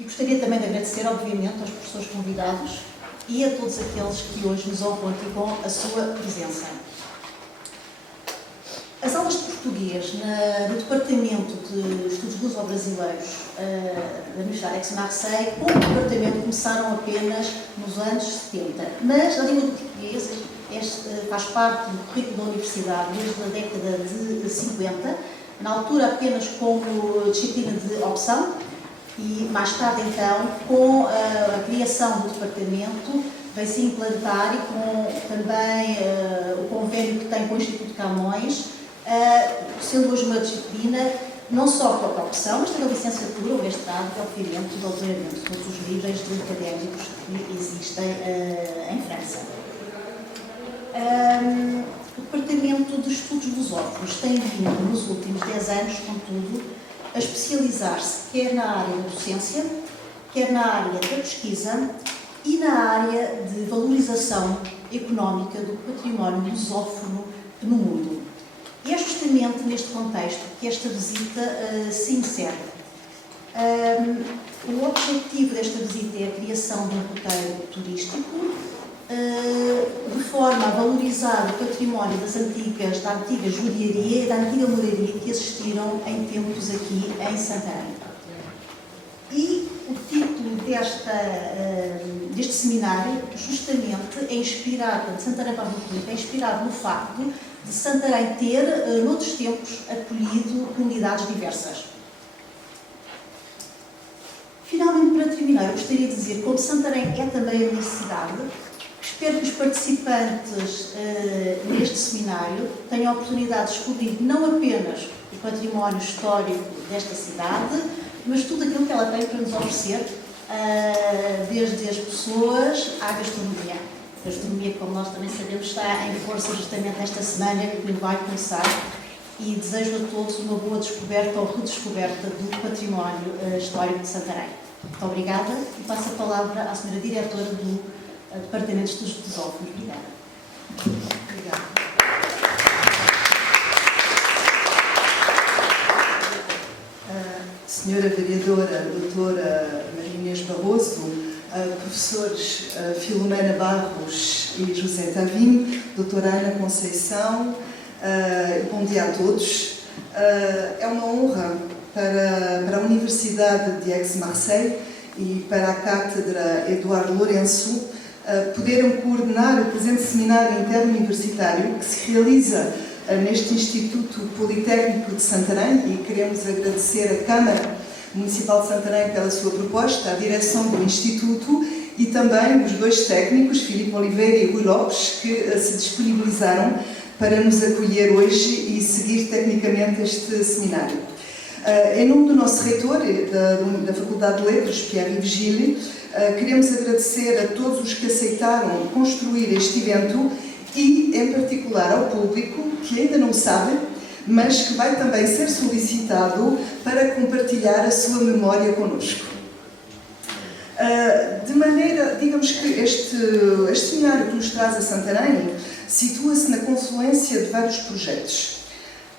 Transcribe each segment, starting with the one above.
E gostaria também de agradecer, obviamente, aos professores convidados e a todos aqueles que hoje nos honram aqui com a sua presença. As aulas de português no Departamento de Estudos Luso-Brasileiros da Universidade Aix-Marseille, como departamento, começaram apenas nos anos 70. Mas a língua do português faz parte do currículo da Universidade desde a década de 50, na altura apenas como disciplina de opção, e mais tarde, então, com a criação do departamento, veio-se implantar, e com também o convênio que tem com o Instituto Camões, sendo hoje uma disciplina não só para a opção, mas também a licenciatura, o mestrado, o obviamente, o doutoramento, todos os níveis de académicos que existem em França. O Departamento de Estudos Lusófonos tem vindo, nos últimos 10 anos, contudo, a especializar-se quer na área da docência, quer na área da pesquisa e na área de valorização económica do património lusófono no mundo. E é justamente neste contexto que esta visita se insere. O objetivo desta visita é a criação de um roteiro turístico de forma a valorizar o património da antiga joalharia e da antiga moraria que existiram em tempos aqui em Santarém. E o título deste seminário, justamente, é inspirado, de Santarém para a República, é inspirado no facto de Santarém ter, noutros tempos, acolhido comunidades diversas. Finalmente, para terminar, eu gostaria de dizer, como Santarém é também a minha cidade, espero que os participantes neste seminário tenham a oportunidade de descobrir não apenas o património histórico desta cidade, mas tudo aquilo que ela tem para nos oferecer, desde as pessoas à gastronomia. A gastronomia, como nós também sabemos, está em força justamente nesta semana que vai começar, e desejo a todos uma boa descoberta ou redescoberta do património histórico de Santarém. Muito obrigada e passo a palavra à senhora diretora do Departamento de Estudos Lusófonos. Obrigada. Obrigada. Senhora Vereadora, doutora Maria Inês Barroso, professores Filomena Barros e José Tavim, doutora Ana Conceição, bom dia a todos. É uma honra para a Universidade de Aix-Marseille e para a Cátedra Eduardo Lourenço poderem coordenar o presente seminário interuniversitário que se realiza neste Instituto Politécnico de Santarém, e queremos agradecer à Câmara Municipal de Santarém pela sua proposta, à direção do Instituto e também os dois técnicos, Filipe Oliveira e Rui Lopes, que se disponibilizaram para nos acolher hoje e seguir tecnicamente este seminário. Em nome do nosso reitor da Faculdade de Letras, Pierre Virgile, queremos agradecer a todos os que aceitaram construir este evento e, em particular, ao público, que ainda não sabe, mas que vai também ser solicitado para compartilhar a sua memória connosco. De maneira, digamos que este seminário que nos traz a Santarém situa-se na confluência de vários projetos.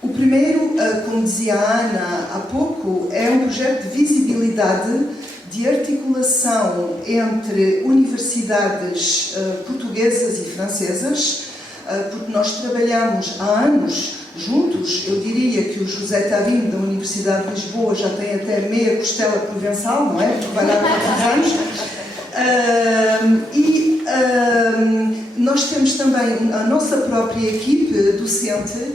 O primeiro, como dizia a Ana há pouco, é um projeto de visibilidade, de articulação entre universidades portuguesas e francesas, porque nós trabalhamos há anos juntos. Eu diria que o José Tavim, da Universidade de Lisboa, já tem até meia costela provençal, não é? Trabalhar todos os anos. Nós temos também a nossa própria equipe docente,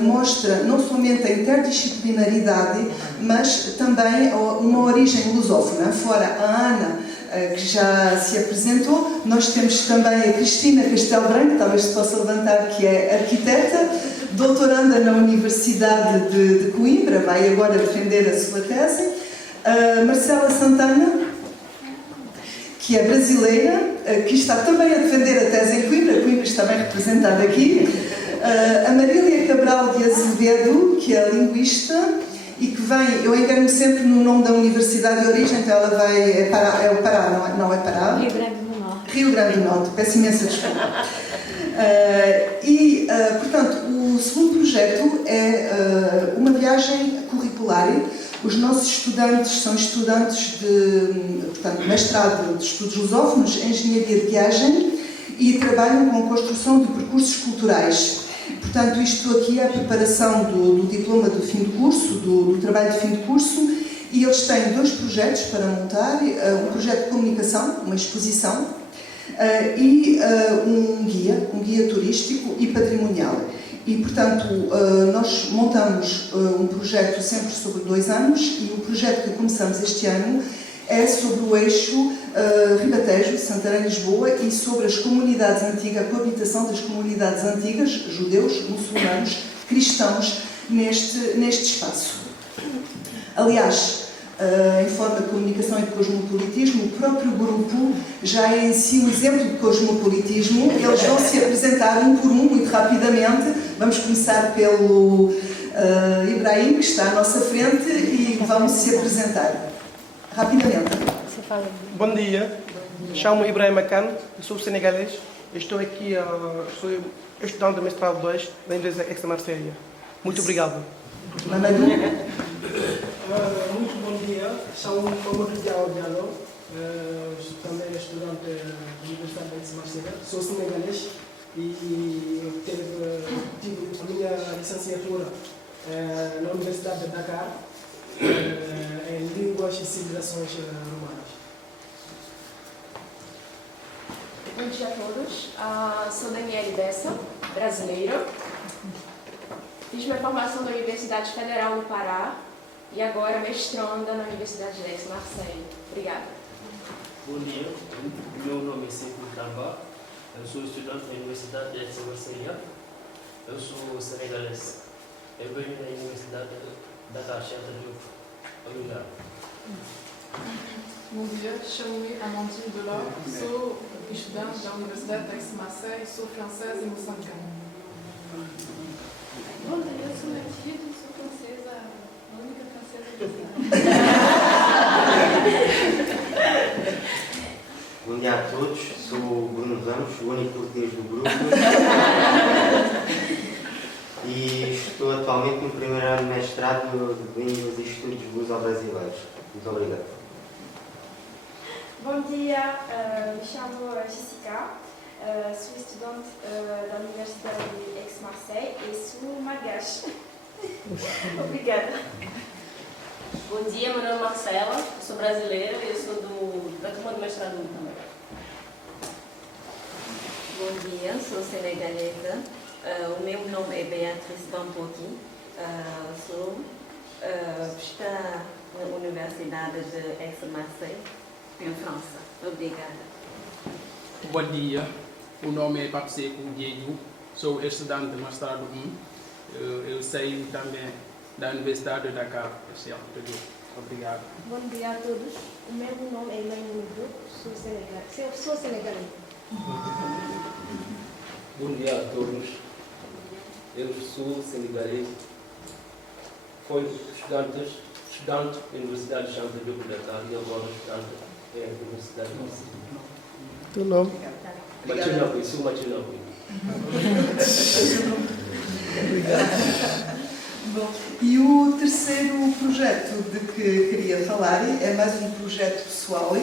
mostra não somente a interdisciplinaridade, mas também uma origem lusófona. Fora a Ana, que já se apresentou, nós temos também a Cristina Castelo Branco, talvez se possa levantar, que é arquiteta, doutoranda na Universidade de Coimbra, vai agora defender a sua tese. A Marcela Santana, que é brasileira, que está também a defender a tese em Coimbra, Coimbra está bem representada aqui. A Marília Cabral de Azevedo, que é linguista e que vem, eu engano sempre no nome da universidade de origem, então ela vai, é o Pará, não é Pará? Rio Grande do Norte. Rio Grande do Norte, peço imensa desculpa. Portanto, o segundo projeto é uma viagem curricular Os nossos estudantes são estudantes portanto, mestrado de estudos lusófonos, engenharia de viagem e trabalham com a construção de percursos culturais. Portanto, isto aqui é a preparação do diploma do fim de curso, do trabalho de fim de curso, e eles têm 2 projetos para montar, um projeto de comunicação, uma exposição, e um guia turístico e patrimonial. E, portanto, nós montamos um projeto sempre sobre 2 anos, e o projeto que começamos este ano é sobre o eixo Ribatejo, Santarém, Lisboa, e sobre as comunidades antigas, a coabitação das comunidades antigas, judeus, muçulmanos, cristãos, neste espaço. Aliás, em forma de comunicação e de cosmopolitismo, o próprio grupo já é em si um exemplo de cosmopolitismo. Eles vão se apresentar um por um, muito rapidamente. Vamos começar pelo Ibrahim, que está à nossa frente, e vamos se apresentar rapidamente. Bom dia, chamo-me Ibrahim Akan, sou senegalês. Estou aqui, sou estudante de mestrado 2 da empresa Aix-Marseille. Muito obrigado. Mamadou. Muito bom dia, chamo-me Mamadou Diallo, também estudante da Universidade de Aix-Marseille. Sou senegalês e tive a minha licenciatura na Universidade de Dakar em Línguas e Civilizações Romanas. Bom dia a todos, sou Daniele Bessa, brasileira. Fiz minha formação na Universidade Federal do Pará e agora mestranda na Universidade de Aix-Marseille. Obrigada. Bom dia, meu nome é Sekou Tamba, eu sou estudante da Universidade de Aix-Marseille. Eu sou senegalês. Eu venho da Universidade de Dakar, Obrigado. Bom dia, chamo-me Amandine Delors, sou estudante da Universidade de Aix-Marseille, sou francesa e moçambicana. Bom dia, eu sou Matilde, sou francesa, a única francesa que Bom dia a todos, sou o Bruno Ramos, o único português do grupo e estou atualmente no primeiro ano de mestrado em Línguas e Estudos Luso-Brasileiros. Muito obrigado. Bom dia, me chamo Jessica, sou estudante da Universidade de Aix-Marseille e sou malgache. Obrigada. Bom dia, meu nome é Marcela, eu sou brasileira e eu sou da turma do mestrado também. Bom dia, sou senegalesa. O meu nome é Beatriz Bampoki. Sou está na Universidade de Aix-Marseille, em França. Obrigada. Bom dia, o nome é Papseco Diego, sou estudante de mestrado 1. Eu saí também da Universidade de Dakar este ano. Obrigado. Bom dia a todos, o meu nome é Elaine Moudo, sou senegalesa. Bom dia a todos, eu sou senegalês, fui estudante da Universidade de Chantilly de Dakar e agora estudante da Universidade de Marseille. Teu nome? Matinapi, sou Matinapi. Bom, e o terceiro projeto de que queria falar é mais um projeto pessoal.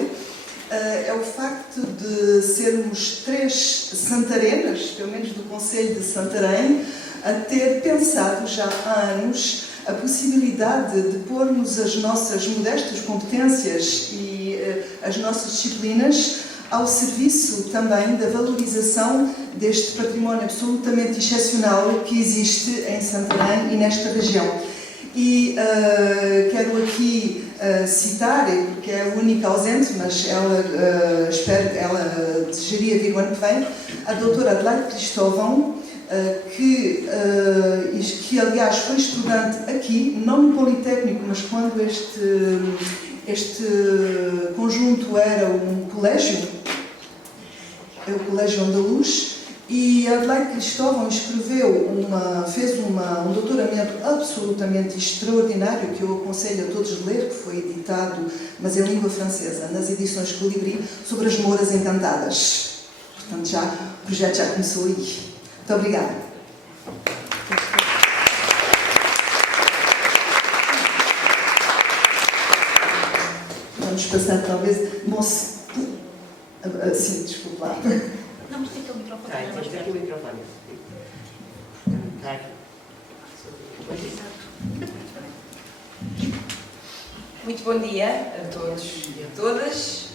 É o facto de sermos 3 santarenas, pelo menos do Conselho de Santarém, a ter pensado já há anos a possibilidade de pormos as nossas modestas competências e as nossas disciplinas ao serviço também da valorização deste património absolutamente excepcional que existe em Santarém e nesta região. E quero aqui citar, porque é a única ausente, mas ela, espero que ela desejaria vir o ano que vem, a doutora Adelaide Cristóvão, que aliás foi estudante aqui, não no Politécnico, mas quando este conjunto era um colégio, é o Colégio Andaluz, e Adelaide Cristóvão fez um doutoramento absolutamente extraordinário, que eu aconselho a todos a ler, que foi editado, mas em língua francesa, nas edições Colibri, sobre as Mouras Encantadas. Portanto, o projeto já começou aí. Muito obrigada. passar talvez... Moço... Sim, desculpe lá. Não, mas tem que ter o microfone. Tem aqui o microfone. Muito bom dia a todos e a todas.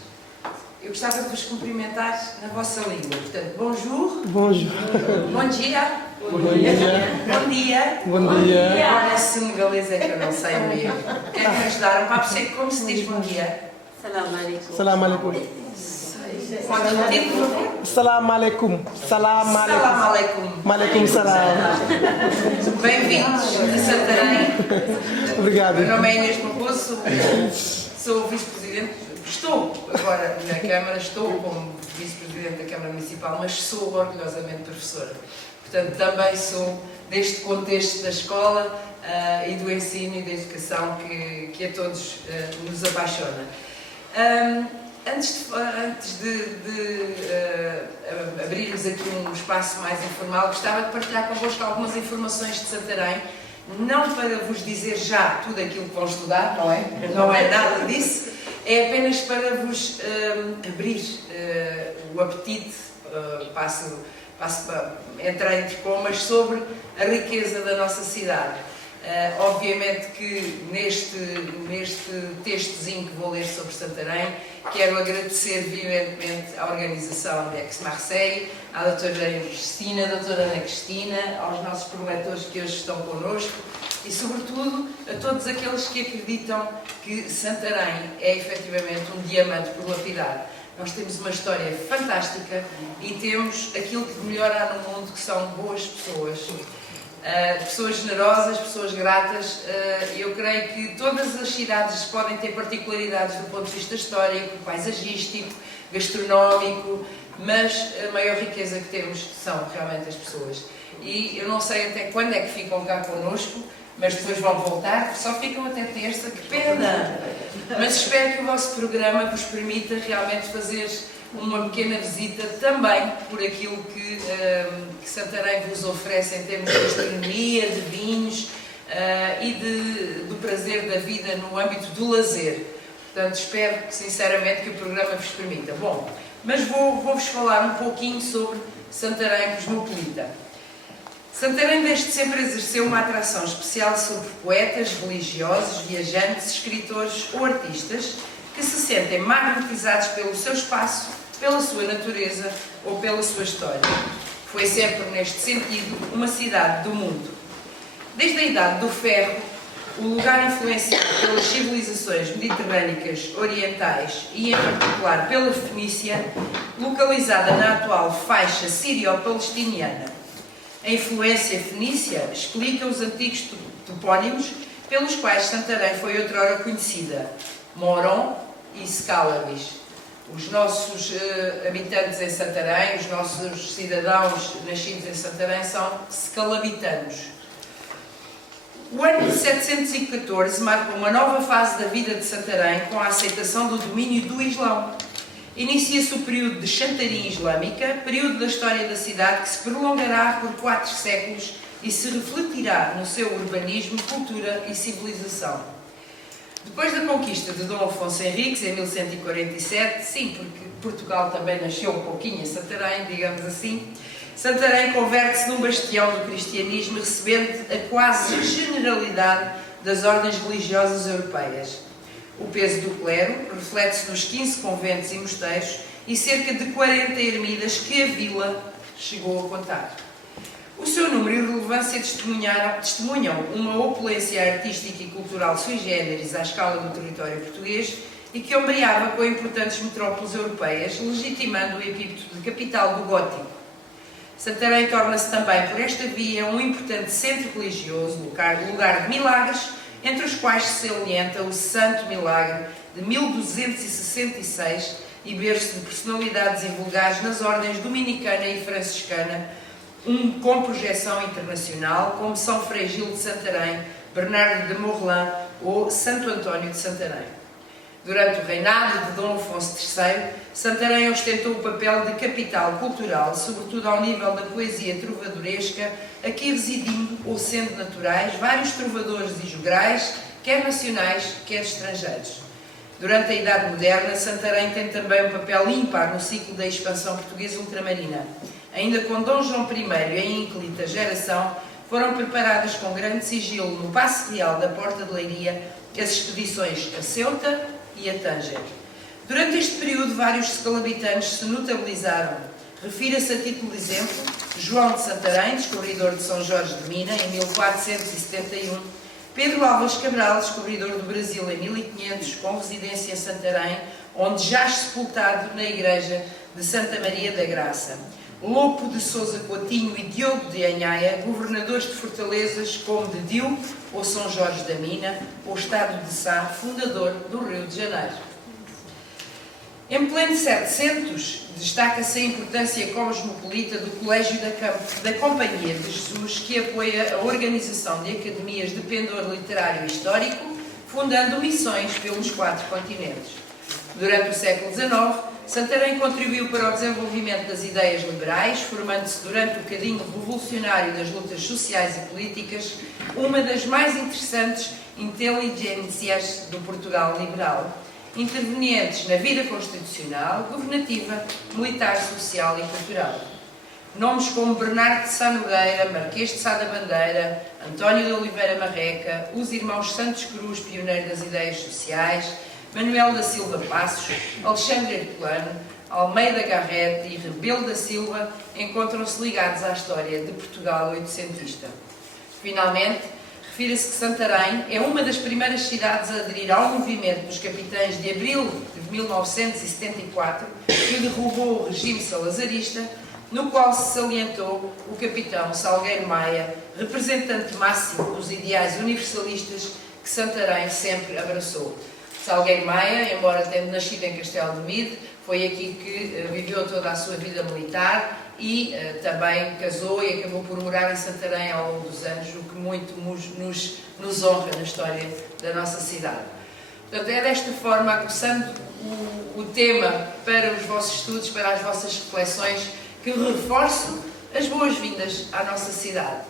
Eu gostava de vos cumprimentar na vossa língua. Portanto, bonjour. Bonjour. Bom dia. Bom dia. Bom dia. Bom dia. Agora, senegalês é que eu não sei mesmo. Querem me ajudar? Para perceber como se diz bom dia? Salam alaikum. Salam alaikum. Pode repetir, por favor? Salam alaikum. Salam alaikum. Salam alaikum. Malaikum salam. Bem-vindos a Santarém. Obrigado. Meu nome é Inês Barroso, sou vice-presidente. Estou agora na Câmara, estou como vice-presidente da Câmara Municipal, mas sou orgulhosamente professora. Portanto, também sou deste contexto da escola e do ensino e da educação que a todos nos apaixona. Antes de abrirmos aqui um espaço mais informal, gostava de partilhar convosco algumas informações de Santarém, não para vos dizer já tudo aquilo que vão estudar, não é? Não é nada disso, é apenas para vos abrir o apetite, entrei entre comas, sobre a riqueza da nossa cidade. Obviamente que neste textozinho que vou ler sobre Santarém, quero agradecer vivemente à organização de Aix-Marseille, à doutora Cristina, à doutora Ana Cristina, aos nossos proletores que hoje estão connosco e, sobretudo, a todos aqueles que acreditam que Santarém é efetivamente um diamante por lapidar. Nós temos uma história fantástica e temos aquilo que melhor há no mundo, que são boas pessoas. Pessoas generosas, pessoas gratas. Eu creio que todas as cidades podem ter particularidades do ponto de vista histórico, paisagístico, gastronómico, mas a maior riqueza que temos são realmente as pessoas. E eu não sei até quando é que ficam cá connosco, mas depois vão voltar, só ficam até terça, que pena! Mas espero que o vosso programa vos permita realmente fazer uma pequena visita também por aquilo que Santarém vos oferece em termos de gastronomia, de vinhos e do prazer da vida no âmbito do lazer. Portanto, espero sinceramente que o programa vos permita. Bom, mas vou-vos falar um pouquinho sobre Santarém cosmopolita. Santarém desde sempre exerceu uma atração especial sobre poetas, religiosos, viajantes, escritores ou artistas que se sentem magnetizados pelo seu espaço, pela sua natureza ou pela sua história. Foi sempre, neste sentido, uma cidade do mundo. Desde a Idade do Ferro, o lugar influenciado pelas civilizações mediterrânicas orientais e, em particular, pela Fenícia, localizada na atual faixa sírio-palestiniana. A influência fenícia explica os antigos topónimos pelos quais Santarém foi outrora conhecida, Moron e Scalabis. Os nossos habitantes em Santarém, os nossos cidadãos nascidos em Santarém são scalabitanos. O ano de 714 marca uma nova fase da vida de Santarém com a aceitação do domínio do Islão. Inicia-se o período de chantaria islâmica, período da história da cidade que se prolongará por 4 séculos e se refletirá no seu urbanismo, cultura e civilização. Depois da conquista de Dom Afonso Henriques, em 1147, sim, porque Portugal também nasceu um pouquinho em Santarém, digamos assim, Santarém converte-se num bastião do cristianismo, recebendo a quase generalidade das ordens religiosas europeias. O peso do clero reflete-se nos 15 conventos e mosteiros e cerca de 40 ermidas que a vila chegou a contar. O seu número e relevância testemunham uma opulência artística e cultural sui generis à escala do território português e que ombreava com importantes metrópoles europeias, legitimando o epíteto de capital do gótico. Santarém torna-se também, por esta via, um importante centro religioso, lugar de milagres, entre os quais se salienta o Santo Milagre de 1266 e berço de personalidades invulgares nas ordens dominicana e franciscana, com projeção internacional, como São Frei Gil de Santarém, Bernardo de Morlan ou Santo António de Santarém. Durante o reinado de Dom Afonso III, Santarém ostentou o papel de capital cultural, sobretudo ao nível da poesia trovadoresca, aqui residindo ou sendo naturais vários trovadores e jograis, quer nacionais, quer estrangeiros. Durante a Idade Moderna, Santarém tem também um papel ímpar no ciclo da expansão portuguesa ultramarina. Ainda com Dom João I e a ínclita geração, foram preparadas com grande sigilo no Paço Real da Porta de Leiria as expedições a Ceuta e a Tânger. Durante este período, vários escalabitanos se notabilizaram. Refira-se a título de exemplo João de Santarém, descobridor de São Jorge de Mina, em 1471, Pedro Álvares Cabral, descobridor do Brasil, em 1500, com residência em Santarém, onde jaz sepultado na igreja de Santa Maria da Graça. Lopo de Sousa Coutinho e Diogo de Anhaia, governadores de fortalezas como de Diu ou São Jorge da Mina, ou Estado de Sá, fundador do Rio de Janeiro. Em pleno 700, destaca-se a importância cosmopolita do Colégio da Companhia de Jesus, que apoia a organização de academias de pendor literário e histórico, fundando missões pelos 4 continentes. Durante o século XIX, Santarém contribuiu para o desenvolvimento das ideias liberais, formando-se durante o caminho revolucionário das lutas sociais e políticas, uma das mais interessantes inteligências do Portugal liberal, intervenientes na vida constitucional, governativa, militar, social e cultural. Nomes como Bernardo de Sá Nogueira, Marquês de Sá da Bandeira, António de Oliveira Marreca, os irmãos Santos Cruz, pioneiro das ideias sociais, Manuel da Silva Passos, Alexandre Herculano, Almeida Garrett e Rebelo da Silva encontram-se ligados à história de Portugal oitocentista. Finalmente, refira-se que Santarém é uma das primeiras cidades a aderir ao movimento dos capitães de abril de 1974, que derrubou o regime salazarista, no qual se salientou o capitão Salgueiro Maia, representante máximo dos ideais universalistas que Santarém sempre abraçou. Salgueiro Maia, embora tendo nascido em Castelo de Mide, foi aqui que viveu toda a sua vida militar e também casou e acabou por morar em Santarém ao longo dos anos, o que muito nos honra na história da nossa cidade. Portanto, é desta forma, aguçando o tema para os vossos estudos, para as vossas reflexões, que reforço as boas-vindas à nossa cidade.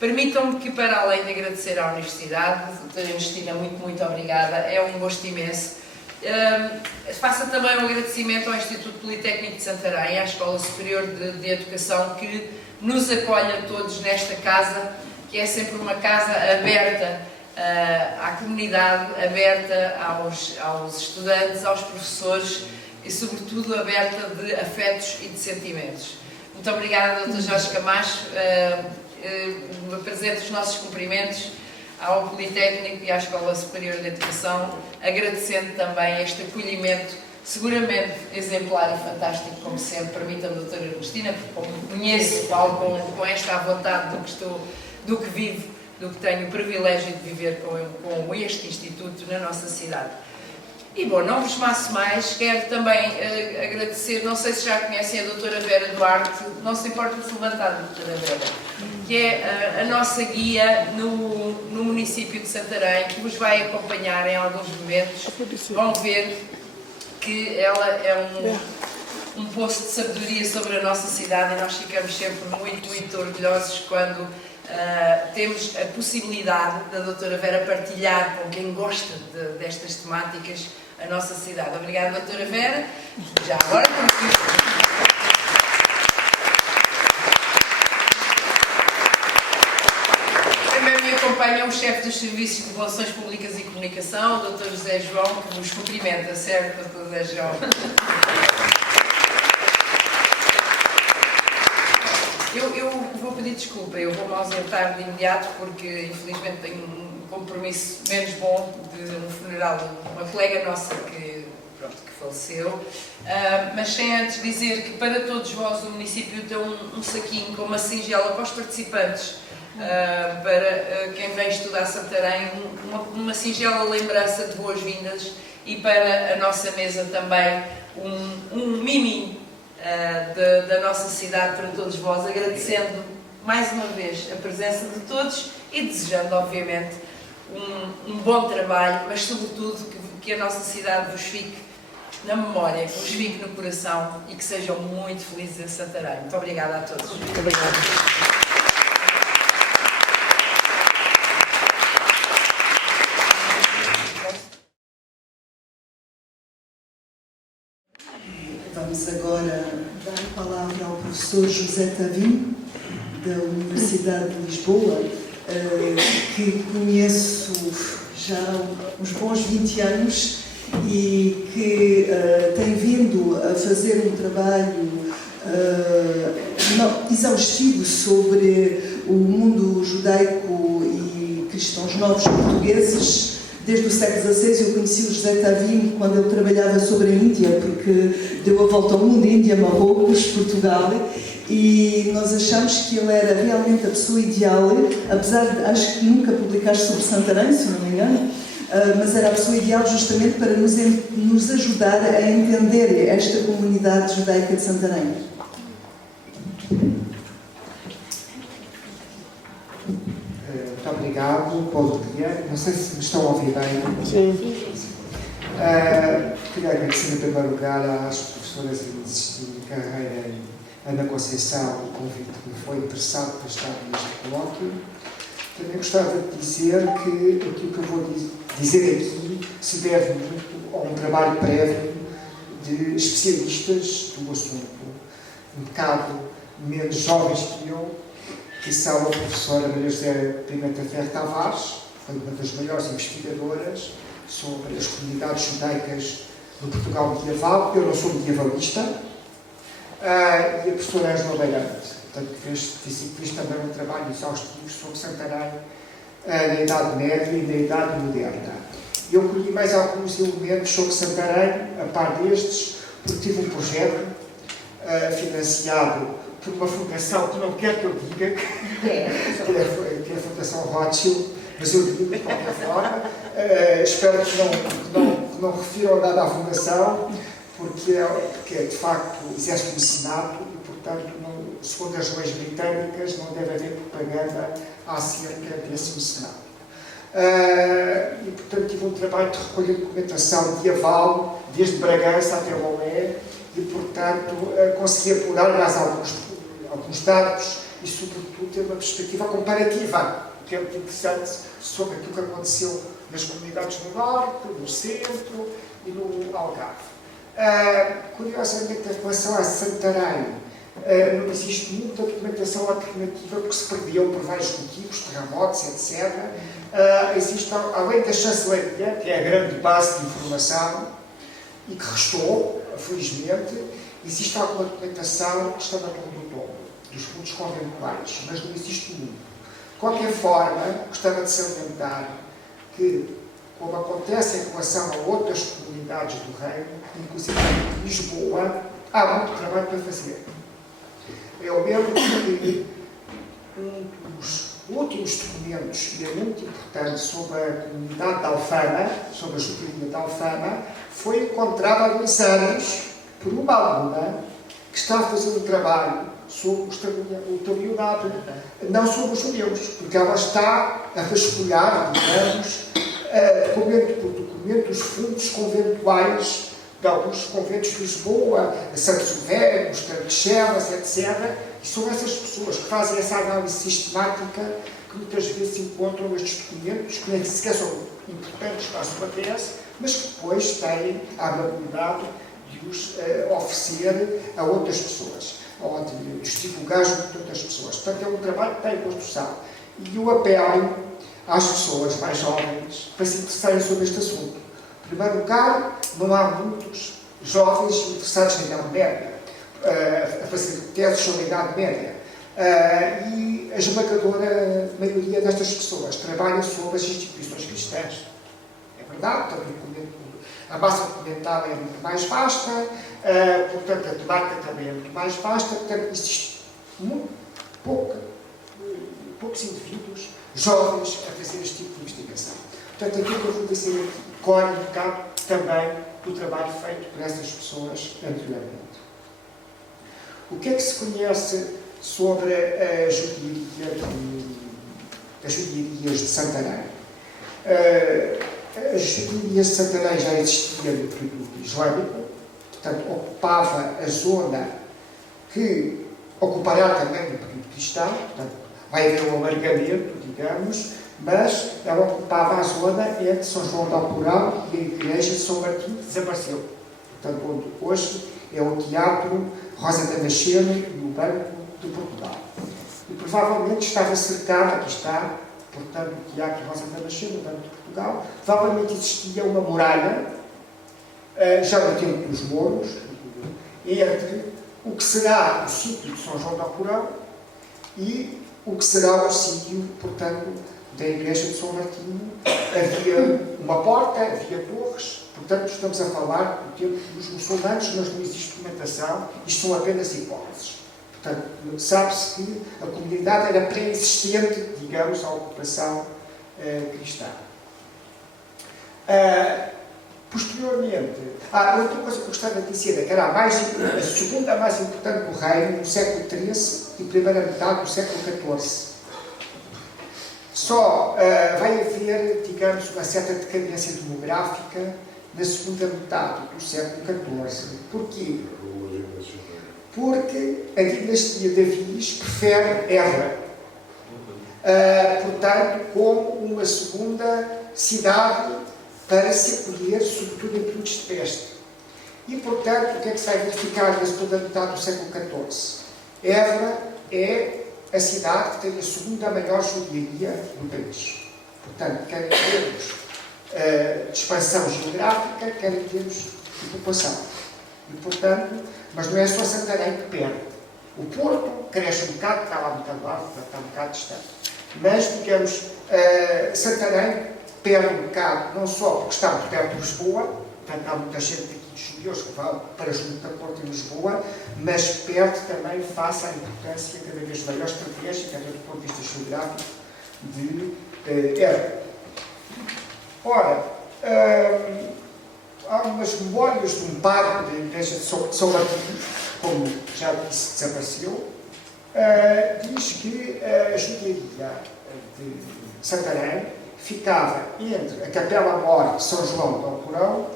Permitam-me que, para além de agradecer à Universidade, doutora Ernestina, muito obrigada, é um gosto imenso. Faça também um agradecimento ao Instituto Politécnico de Santarém, à Escola Superior de Educação, que nos acolhe a todos nesta casa, que é sempre uma casa aberta à comunidade, aberta aos estudantes, aos professores e, sobretudo, aberta de afetos e de sentimentos. Muito obrigada, Dr. Jorge Camacho. Apresento os nossos cumprimentos ao Politécnico e à Escola Superior de Educação, agradecendo também este acolhimento, seguramente exemplar e fantástico, como sempre. Permita-me, doutora Ernestina, porque como conheço, falo com esta vontade do que vivo, do que tenho o privilégio de viver com este Instituto na nossa cidade. E bom, não vos maço mais, quero também agradecer, não sei se já conhecem a doutora Vera Duarte, não se importa de se levantar, doutora Vera, que é a nossa guia no município de Santarém, que vos vai acompanhar em alguns momentos. Vão ver que ela é um poço de sabedoria sobre a nossa cidade e nós ficamos sempre muito orgulhosos quando temos a possibilidade da doutora Vera partilhar com quem gosta destas temáticas a nossa cidade. Obrigada, doutora Vera. Já agora, também me acompanha o chefe dos Serviços de Relações Públicas e Comunicação, o Dr. José João, que vos cumprimenta, certo, Dr. José João? Eu vou pedir desculpa, eu vou-me ausentar de imediato porque infelizmente tenho um compromisso menos bom de um funeral de uma colega nossa que faleceu, mas sem antes dizer que para todos vós o município tem um saquinho com uma singela para os participantes, para quem vem estudar Santarém, uma singela lembrança de boas-vindas e para a nossa mesa também um miminho da nossa cidade para todos vós, agradecendo mais uma vez a presença de todos e desejando, obviamente, um bom trabalho, mas sobretudo que a nossa cidade vos fique na memória, que vos fique no coração e que sejam muito felizes em Santarém. Muito obrigada a todos. Muito obrigado. Vamos agora dar a palavra ao professor José Tavim, da Universidade de Lisboa, que conheço já há uns bons 20 anos e que tem vindo a fazer um trabalho exaustivo sobre o mundo judaico e cristãos novos portugueses. Desde o século XVI eu conheci o José Tavim quando ele trabalhava sobre a Índia, porque deu a volta ao mundo, Índia, Marrocos, Portugal, e nós achamos que ele era realmente a pessoa ideal, apesar de, acho que nunca publicaste sobre Santarém, se não me engano, mas era a pessoa ideal justamente para nos ajudar a entender esta comunidade judaica de Santarém. Muito obrigado, bom dia. Não sei se me estão a ouvir bem. Sim. Queria agradecer em primeiro lugar às professoras de carreira Ana Conceição o convite que me foi interessado para estar neste colóquio. Também gostava de dizer que aquilo que eu vou dizer aqui se deve muito a um trabalho prévio de especialistas do assunto, um bocado menos jovens que eu, que são a professora Maria José Pimenta Ferro Tavares, foi uma das maiores investigadoras sobre as comunidades judaicas no Portugal medieval. Eu não sou medievalista. E a professora Ângela Beirante, portanto, fiz também um trabalho exaustivo sobre Santarém na Idade Média e na Idade Moderna. Eu colhi mais alguns elementos sobre Santarém, a par destes, porque tive um projeto financiado por uma fundação que não quer que eu diga, que é a Fundação Rothschild, mas eu digo de qualquer forma. Espero que não refiram nada à fundação, porque de facto exerce um Senado e, portanto, segundo as leis britânicas, não deve haver propaganda acerca desse Senado. E, portanto, tive um trabalho de recolha de documentação medieval, desde Bragança até Lolé, e, portanto, consegui apurar mais alguns dados e, sobretudo, ter uma perspectiva comparativa, que é muito interessante, sobre aquilo que aconteceu nas comunidades do Norte, no Centro e no Algarve. Curiosamente, em relação a Santarém, não existe muita documentação alternativa porque se perdeu por vários motivos, terremotos, etc. Existe, além da chancelaria, que é a grande base de informação e que restou, felizmente, existe alguma documentação que está na Torre do Tombo, dos fundos conventuais, mas não existe muito. De qualquer forma, gostava de salientar que, como acontece em relação a outras comunidades do Reino, inclusive em Lisboa, há muito trabalho para fazer. Eu lembro que um dos últimos documentos, e é muito importante, sobre a comunidade de Alfama, sobre a judiaria de Alfama, foi encontrado há 2 anos por uma aluna que está a fazer um trabalho sobre o tabelionato, não sobre os judeus, porque ela está a vasculhar, digamos, documento por documento, os fundos conventuais de alguns conventos de Lisboa, Santo Silvério, Chelas, etc. E são essas pessoas que fazem essa análise sistemática que muitas vezes encontram estes documentos, que nem sequer são importantes para a sua tese, mas que depois têm a amabilidade de os oferecer a outras pessoas, ou de os divulgar junto a outras pessoas. Portanto, é um trabalho que tem construção. E eu apelo às pessoas mais jovens para se interessarem sobre este assunto. Em primeiro lugar, não há muitos jovens interessados na Idade Média, a fazer teses sobre a Idade Média. E a esmagadora maioria destas pessoas trabalha sobre as instituições cristãs. É verdade, a massa documental é muito mais vasta, portanto, a temática também é muito mais vasta, portanto, existe muito poucos indivíduos jovens a fazer este tipo de investigação. Portanto, aquilo que eu vou dizer aqui corre um bocado também do trabalho feito por essas pessoas anteriormente. O que é que se conhece sobre as judiarias de Santarém? As judiarias de Santarém já existiam no período islâmico, portanto, ocupava a zona que ocupará também no período cristão, portanto, vai haver um alargamento, digamos, mas ela ocupava a zona entre São João de Alcoral e a igreja de São Martinho, que desapareceu. Portanto, onde hoje é o Teatro Rosa Damasceno e o Banco de Portugal. E provavelmente estava cercado, aqui está, portanto, o Teatro Rosa Damasceno, o Banco de Portugal, provavelmente existia uma muralha, já no tempo dos mouros, entre o que será o sítio de São João de Alcorão e o que será o sítio, portanto, da Igreja de São Martinho. Havia uma porta, havia torres, portanto, estamos a falar do tempo dos muçulmanos, mas não existe documentação, isto são apenas hipóteses. Portanto, sabe-se que a comunidade era pré-existente, digamos, à ocupação cristã. Posteriormente, outra coisa que eu gostava de dizer é que era a segunda mais importante do reino no século XIII e primeira metade do século XIV. Só vai haver, digamos, uma certa decadência demográfica na segunda metade do século XIV. Porquê? Porque a dinastia Davis prefere Évora, portanto, como uma segunda cidade para se acolher, sobretudo em períodos de peste. E, portanto, o que é que se vai verificar na segunda metade do século XIV? Évora é a cidade que tem a segunda maior judiaria do país. Portanto, quer em termos de expansão geográfica, quer em termos de população. E, portanto, mas não é só Santarém que perde. O Porto cresce um bocado, está lá muito abaixo, está um bocado distante. Mas, digamos, Santarém perde um bocado, não só porque está muito perto de Lisboa, portanto há muita gente aqui de judeus que vão para junto da Porto em Lisboa, mas perde também face à importância cada vez maior estratégica, do ponto de vista geográfico, de Évora. Ora, há umas memórias de um padre da Igreja de São Martinho, como já disse, desapareceu, diz que a judiaria de Santarém ficava entre a Capela Mor de São João de Alcorão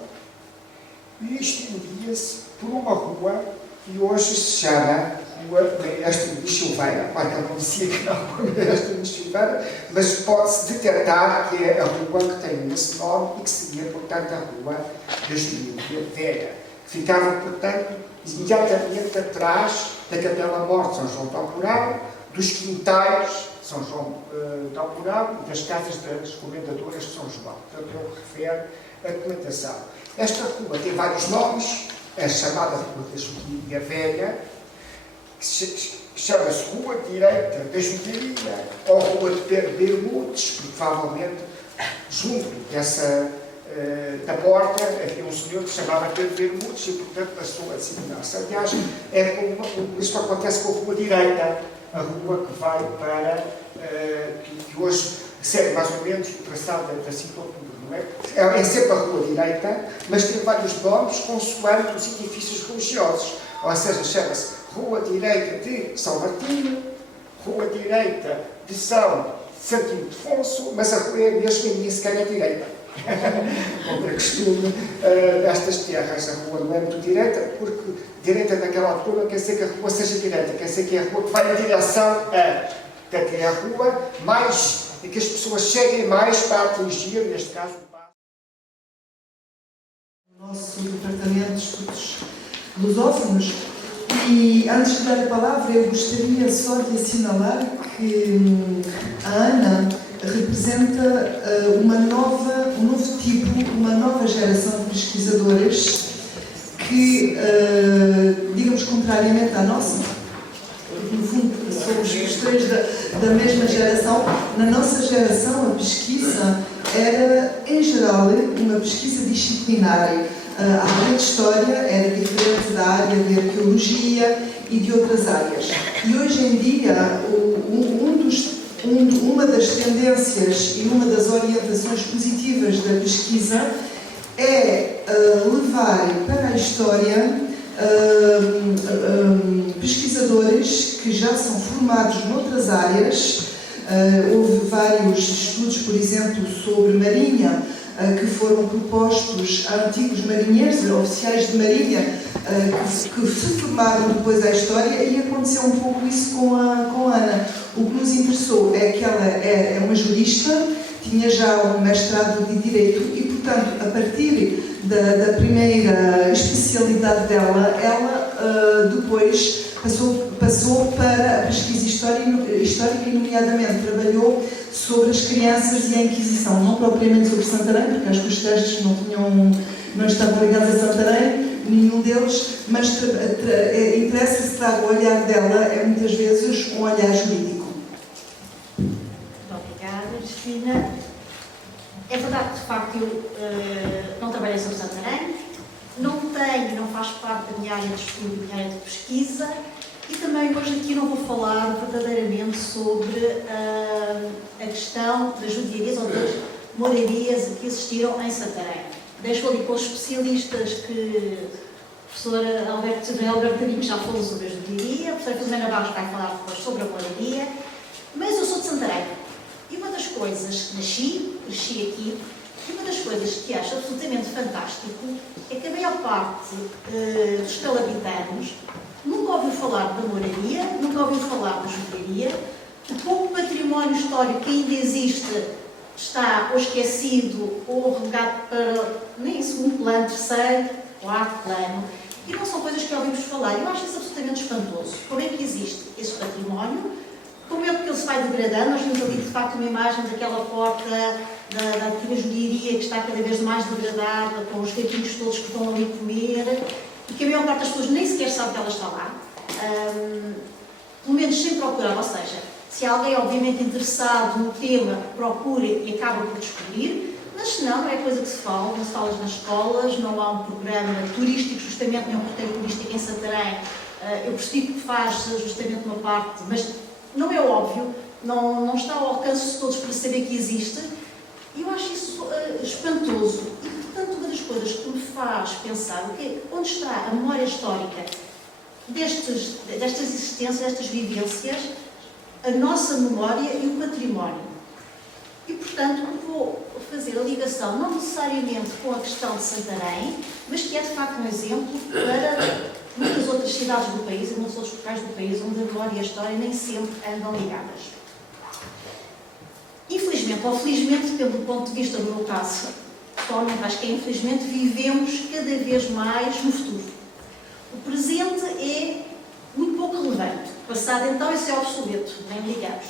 e estendia-se por uma rua que hoje se chama Rua Mestre de Silveira. Claro que ele não dizia que era a Rua Mestre de Silveira, mas pode-se detectar que é a rua que tem esse nome e que seria, portanto, a Rua da Judiaria Velha. Ficava, portanto, imediatamente atrás da Capela Mor de São João de Alcorão, dos quintais de São João de Alcorão e das casas das comendadoras de São João. Portanto, ele refere a documentação. Esta rua tem vários nomes, é chamada Rua da Judiaria Velha, que chama-se Rua Direita da Judiaria, ou Rua de Pedro Bermudes, provavelmente junto dessa da porta havia um senhor que se chamava Pedro Bermudes e, portanto, passou a designar-se. Aliás, isto acontece com a Rua Direita, a rua que vai para, que hoje segue mais ou menos o traçado da Cintura, não é? É sempre a Rua Direita, mas tem vários nomes consoante os edifícios religiosos. Ou seja, chama-se Rua Direita de São Martinho, Rua Direita de São Santinho de Fonso, mas a rua é mesmo e nem sequer é direita. Como é costume nestas terras, a rua não é muito direita, porque direita naquela altura quer dizer que a rua seja direita, quer dizer que é a rua que vai em direção a. Portanto, é a rua mais, e que as pessoas cheguem mais para atingir, neste caso, o nosso departamento de estudos lusófonos. E antes de dar a palavra, eu gostaria só de assinalar que a Ana representa um novo tipo, uma nova geração de pesquisadoras que, digamos, contrariamente à nossa, porque no fundo somos os três da mesma geração, na nossa geração a pesquisa era, em geral, uma pesquisa disciplinar. A área de História era diferente da área de Arqueologia e de outras áreas. E hoje em dia, uma das tendências e uma das orientações positivas da pesquisa é levar para a História pesquisadores que já são formados noutras áreas. Houve vários estudos, por exemplo, sobre Marinha, que foram propostos a antigos marinheiros, oficiais de marinha, que se formaram depois à história, e aconteceu um pouco isso com a Ana. O que nos interessou é que ela é uma jurista tinha já um mestrado de Direito e, portanto, a partir da primeira especialidade dela, ela depois passou para a pesquisa histórica e, nomeadamente, trabalhou sobre as crianças e a Inquisição, não propriamente sobre Santarém, porque acho que os textos não estavam ligados a Santarém, nenhum deles, mas interessa-se para o olhar dela, é muitas vezes um olhar jurídico. Muito obrigada, Cristina. É verdade que, de facto, eu não trabalhei sobre Santarém, não faz parte da minha área de estudo, da minha área de pesquisa, e também hoje aqui não vou falar verdadeiramente sobre a questão das judiarias ou das morarias que existiram em Santarém. Deixo ali com os especialistas que a professora Alberto já falou sobre a judiaria, a professora Filomena Barros vai falar depois sobre a moraria, mas eu sou de Santarém. E uma das coisas, cresci aqui, e uma das coisas que acho absolutamente fantástico é que a maior parte dos calabitanos nunca ouviu falar da moraria, nunca ouviu falar da judiaria. O pouco património histórico que ainda existe está ou esquecido ou relegado para nem segundo plano, terceiro, quarto plano. E não são coisas que ouvimos falar. Eu acho isso absolutamente espantoso. Como é que existe esse património? Como é que ele se vai degradando? Nós vimos ali, de facto, uma imagem daquela porta da antiga judiaria que está cada vez mais degradada, com os gatinhos todos que vão ali comer, e que a maior parte das pessoas nem sequer sabe que ela está lá. Pelo menos sem procurar, ou seja, se alguém obviamente interessado no tema, procura e acaba por descobrir, mas se não é coisa que se fala, não se fala nas escolas, não há um programa turístico, justamente nem um roteiro turístico em Santarém. Eu percebi que faz justamente uma parte, mas não é óbvio, não está ao alcance de todos para saber que existe, e eu acho isso espantoso. E, portanto, uma das coisas que me faz pensar onde está a memória histórica destas existências, destas vivências, a nossa memória e o património. E, portanto, vou fazer a ligação, não necessariamente com a questão de Santarém, mas que é, de facto, um exemplo para muitas outras cidades do país e muitos outros locais do país onde a memória e a história nem sempre andam ligadas. Infelizmente ou felizmente, depende do ponto de vista do meu caso, atualmente acho que é infelizmente, vivemos cada vez mais no futuro. O presente é muito pouco relevante. O passado, então, isso é obsoleto, nem ligamos.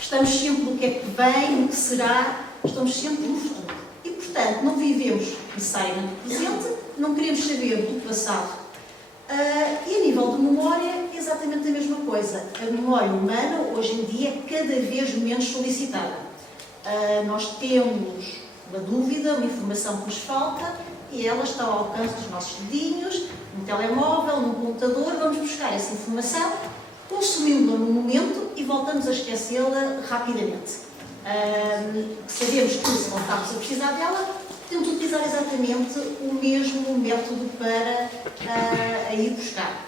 Estamos sempre no que é que vem, no que será, estamos sempre no futuro. E, portanto, não vivemos necessariamente o presente, não queremos saber do passado. E a nível de memória, é exatamente a mesma coisa. A memória humana, hoje em dia, é cada vez menos solicitada. Nós temos uma dúvida, uma informação que nos falta, e ela está ao alcance dos nossos dedinhos, num telemóvel, num computador, vamos buscar essa informação, consumimos-la no momento e voltamos a esquecê-la rapidamente. Sabemos que, se voltarmos a precisar dela, temos de utilizar exatamente o mesmo método para a ir buscar.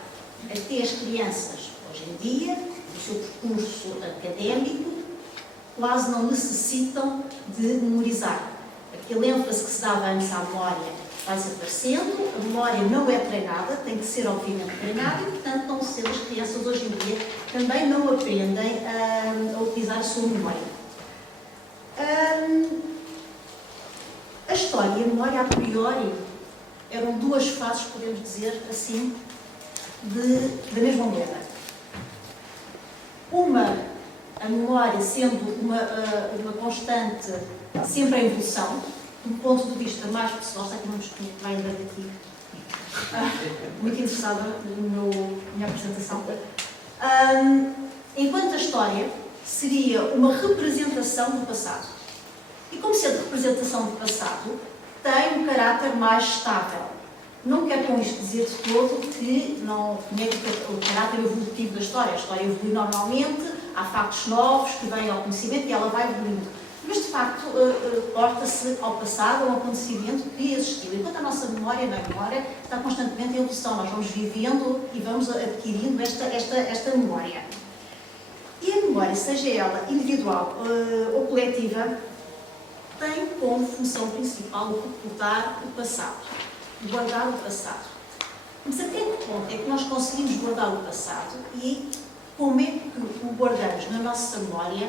Até as crianças, hoje em dia, no seu percurso académico, quase não necessitam de memorizar. Aquele ênfase que se dava antes à memória vai desaparecendo, a memória não é treinada, tem que ser obviamente treinada e, portanto, não sendo as crianças hoje em dia também não aprendem a utilizar a sua memória. A história e a memória, a priori, eram duas fases, podemos dizer assim, da mesma moeda. A memória sendo uma constante, sempre em evolução, do ponto de vista mais pessoal, está aqui uma pessoa que vai andar aqui, muito interessada na minha apresentação. Enquanto a história seria uma representação do passado. E como sendo representação do passado, tem um caráter mais estável. Não quero com isto dizer de todo que não nega o caráter evolutivo da história. A história evolui normalmente, há factos novos que vêm ao conhecimento e ela vai evoluindo. Mas, de facto, porta-se ao passado, a um acontecimento que existiu. Enquanto a nossa memória, na memória, está constantemente em evolução. Nós vamos vivendo e vamos adquirindo esta memória. E a memória, seja ela individual ou coletiva, tem como função principal o recordar o passado, guardar o passado. Mas até que ponto é que nós conseguimos guardar o passado e como é que o guardamos na nossa memória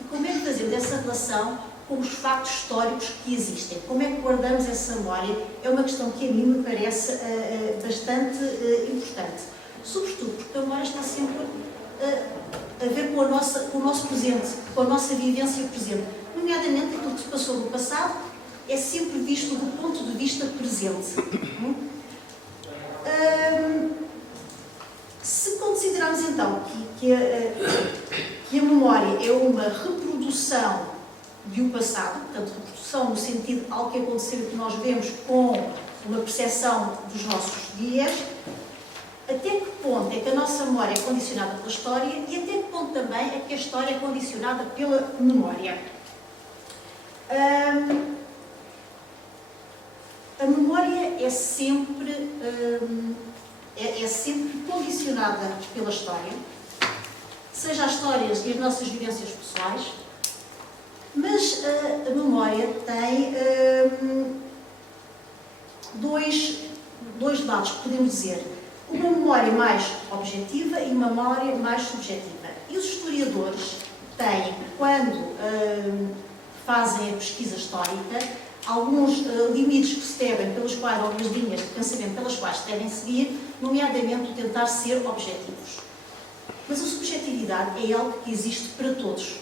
e como é que fazemos essa relação com os factos históricos que existem. Como é que guardamos essa memória? É uma questão que a mim me parece bastante importante. Sobretudo porque a memória está sempre a ver com o nosso presente, com a nossa vivência presente. Nomeadamente, aquilo que se passou no passado é sempre visto do ponto de vista presente. Se considerarmos então que a memória é uma reprodução de um passado, portanto, reprodução no sentido de algo que aconteceu que nós vemos com uma percepção dos nossos dias, até que ponto é que a nossa memória é condicionada pela história e até que ponto também é que a história é condicionada pela memória. A memória é sempre condicionada pela história, seja as histórias e as nossas vivências pessoais, mas a memória tem dois lados, podemos dizer. Uma memória mais objetiva e uma memória mais subjetiva. E os historiadores têm, quando fazem a pesquisa histórica, alguns limites que se devem, pelos quais, algumas linhas de pensamento pelas quais se devem seguir, nomeadamente o tentar ser objetivos. Mas a subjetividade é algo que existe para todos.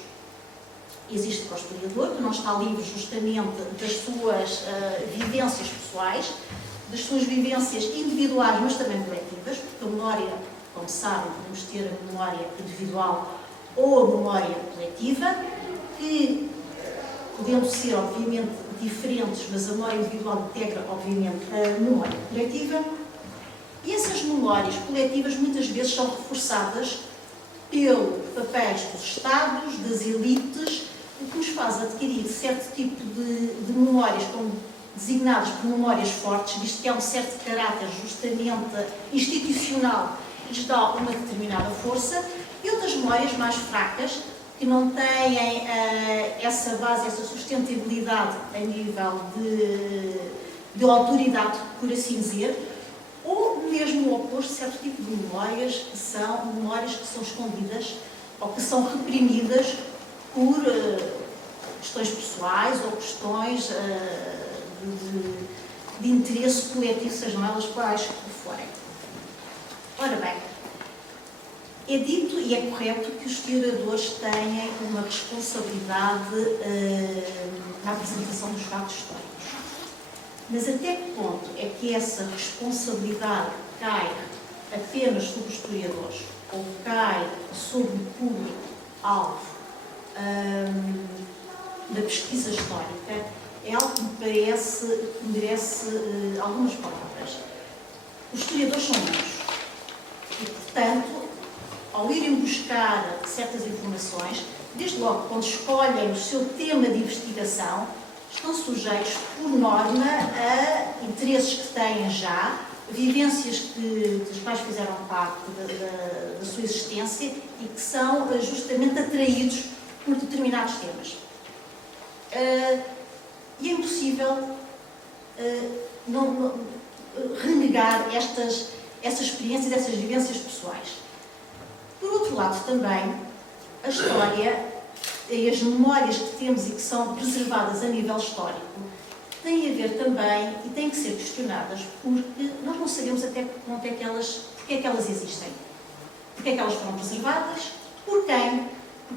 Existe para o historiador, que não está livre justamente das suas vivências pessoais, das suas vivências individuais, mas também coletivas, porque a memória, como sabem, podemos ter a memória individual ou a memória coletiva, que podendo ser, obviamente, diferentes, mas a memória individual integra, obviamente, a memória coletiva. E essas memórias coletivas muitas vezes são reforçadas pelos papéis dos Estados, das elites, o que nos faz adquirir certo tipo de memórias como designadas por memórias fortes, visto que há um certo caráter justamente institucional que lhes dá uma determinada força, e outras memórias mais fracas, que não têm essa base, essa sustentabilidade a nível de autoridade, por assim dizer, ou mesmo o oposto, certo tipo de memórias que são escondidas ou que são reprimidas por questões pessoais ou questões de interesse coletivo, sejam elas quais forem. Ora bem, é dito e é correto que os historiadores têm uma responsabilidade na apresentação dos fatos históricos. Mas até que ponto é que essa responsabilidade cai apenas sobre os historiadores ou cai sobre o público-alvo da pesquisa histórica, é algo que me merece algumas palavras. Os historiadores são humanos e, portanto, ao irem buscar certas informações, desde logo quando escolhem o seu tema de investigação, estão sujeitos, por norma, a interesses que têm já, vivências das quais fizeram parte da sua existência e que são justamente atraídos por determinados temas. E é impossível renegar essas experiências, essas vivências pessoais. Por outro lado, também, a história e as memórias que temos e que são preservadas a nível histórico têm a ver também e têm que ser questionadas, porque nós não sabemos até que ponto é que elas existem. Porque é que elas foram preservadas, por quem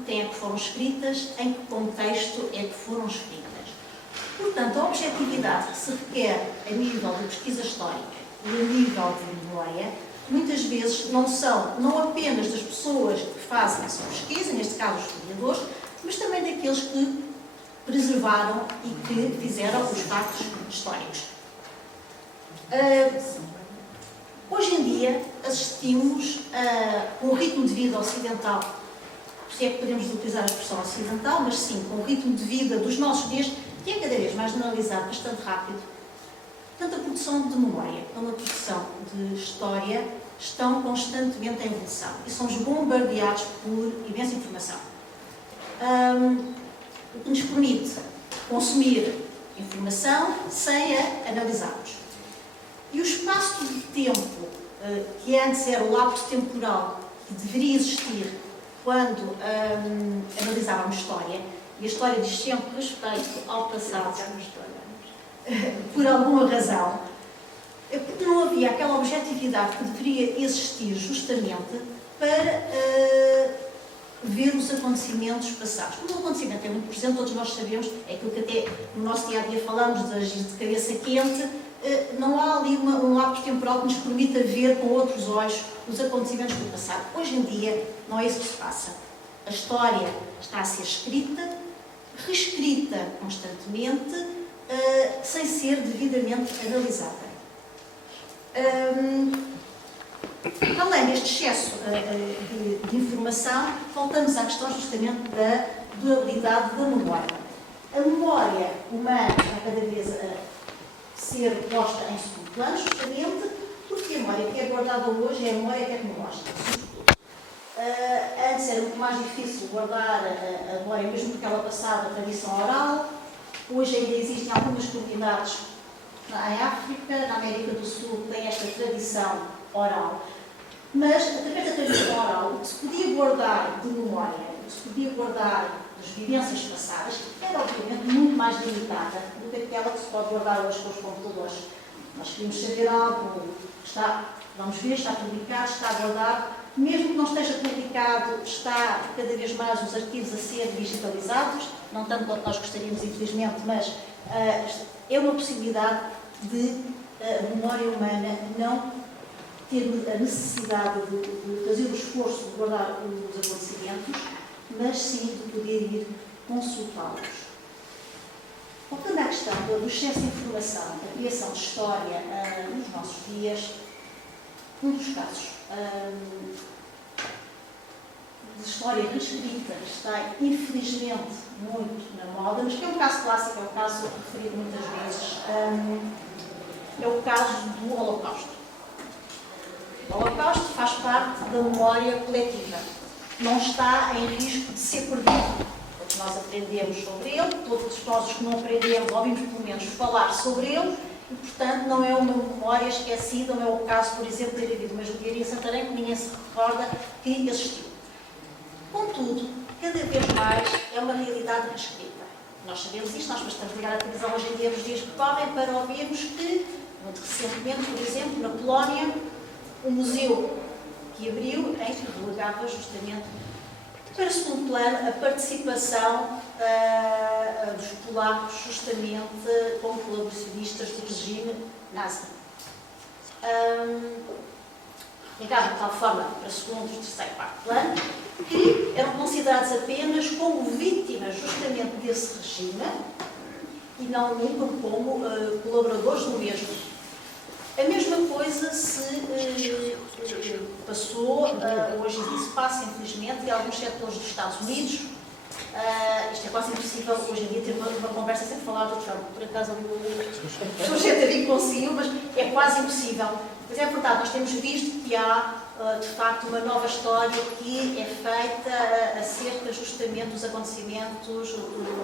é que foram escritas, em que contexto é que foram escritas. Portanto, a objetividade que se requer a nível de pesquisa histórica e a nível de memória, muitas vezes não apenas das pessoas que fazem essa pesquisa, neste caso os historiadores, mas também daqueles que preservaram e que fizeram os factos históricos. Hoje em dia assistimos a um ritmo de vida ocidental, se é que podemos utilizar a expressão ocidental, mas sim, com o ritmo de vida dos nossos dias, que é cada vez mais generalizado, bastante rápido. Tanto a produção de memória como a produção de história estão constantemente em evolução e somos bombardeados por imensa informação. O que nos permite consumir informação sem a analisarmos. E o espaço de tempo, que antes era o lapso temporal que deveria existir quando analisávamos história, e a história diz sempre respeito ao passado, por alguma razão, porque não havia aquela objetividade que deveria existir justamente para ver os acontecimentos passados. Porque o acontecimento é muito presente, todos nós sabemos, é aquilo que até no nosso dia-a-dia falamos, de agir de cabeça quente, não há ali um lapso temporal que nos permita ver com outros olhos os acontecimentos do passado. Hoje em dia não é isso que se passa. A história está a ser escrita, reescrita constantemente, sem ser devidamente analisada. Além deste excesso de informação, voltamos à questão justamente da durabilidade da memória. A memória humana está cada vez a ser posta em segundo plano, justamente porque a memória que é guardada hoje é a memória tecnológica. Antes era muito mais difícil guardar a memória, mesmo porque ela passava a tradição oral. Hoje ainda existem algumas comunidades em África, na América do Sul, que têm esta tradição oral. Mas, através da tradição oral, o que se podia guardar de memória, o que se podia guardar das vivências passadas, era obviamente muito mais limitada do que aquela que se pode guardar hoje com os computadores. Nós queríamos saber algo, vamos ver, está publicado, está guardado, mesmo que não esteja publicado, está cada vez mais os arquivos a ser digitalizados, não tanto quanto nós gostaríamos, infelizmente, mas é uma possibilidade de a memória humana não ter a necessidade de fazer o esforço de guardar os acontecimentos, mas sim de poder ir consultá-los. Voltando à questão do excesso de informação, da criação de história nos nossos dias, um dos casos de história reescrita está, infelizmente, muito na moda, mas que é um caso clássico, é um caso referido muitas vezes, é o caso do Holocausto. O Holocausto faz parte da memória coletiva. Não está em risco de ser perdido. Todos nós aprendemos sobre ele, todos nós os que não aprendemos ouvimos pelo menos falar sobre ele e, portanto, não é uma memória esquecida, não é o caso, por exemplo, de ter havido uma judiaria em Santarém que ninguém se recorda que existiu. Contudo, cada vez mais é uma realidade reescrita. Nós sabemos isto, nós bastante ligar à televisão hoje em dia nos dias que correm para ouvirmos que, muito recentemente, por exemplo, na Polónia, um museu que abriu em que relegava justamente para segundo plano a participação dos polacos justamente como colaboracionistas do regime nazi. Ligava de tal forma para segundo, terceiro e quarto plano que eram considerados apenas como vítimas justamente desse regime e não nunca como colaboradores do mesmo. A mesma coisa se passou, hoje em dia se passa, infelizmente, em alguns setores dos Estados Unidos. Isto é quase impossível hoje em dia ter uma conversa sem falar do Trump. Por acaso, o sujeito ali conseguiu, mas é quase impossível. Mas é verdade, nós temos visto que há, de facto, uma nova história que é feita acerca justamente dos acontecimentos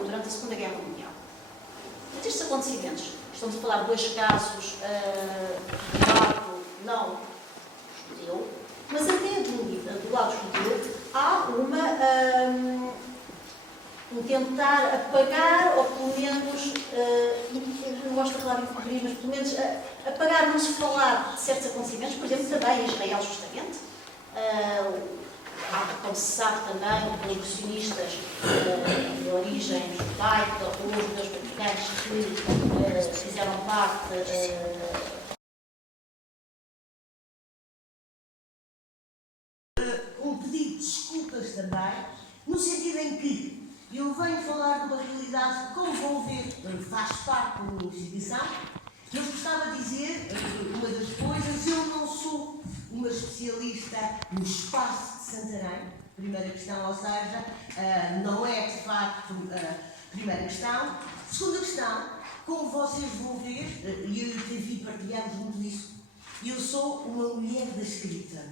durante a Segunda Guerra Mundial. Estes acontecimentos, estamos a falar de dois casos do lado não judeu, mas até do lado judeu há um tentar apagar, ou pelo menos, não gosto de falar em cobrir, mas pelo menos apagar, não se falar de certos acontecimentos, por exemplo, também em Israel, justamente. Como se sabe também, colaboracionistas de origem judaica ou judeus praticantes que fizeram parte um pedido de desculpas também, no sentido em que eu venho falar de uma realidade que, como vão ver, faz parte da minha instituição. Eu gostava de dizer uma das coisas, eu não sou uma especialista no espaço de Santarém, primeira questão, ou seja, não é de facto a primeira questão. Segunda questão, como vocês vão ver, e eu e o TV partilhamos muito disso, eu sou uma mulher da escrita,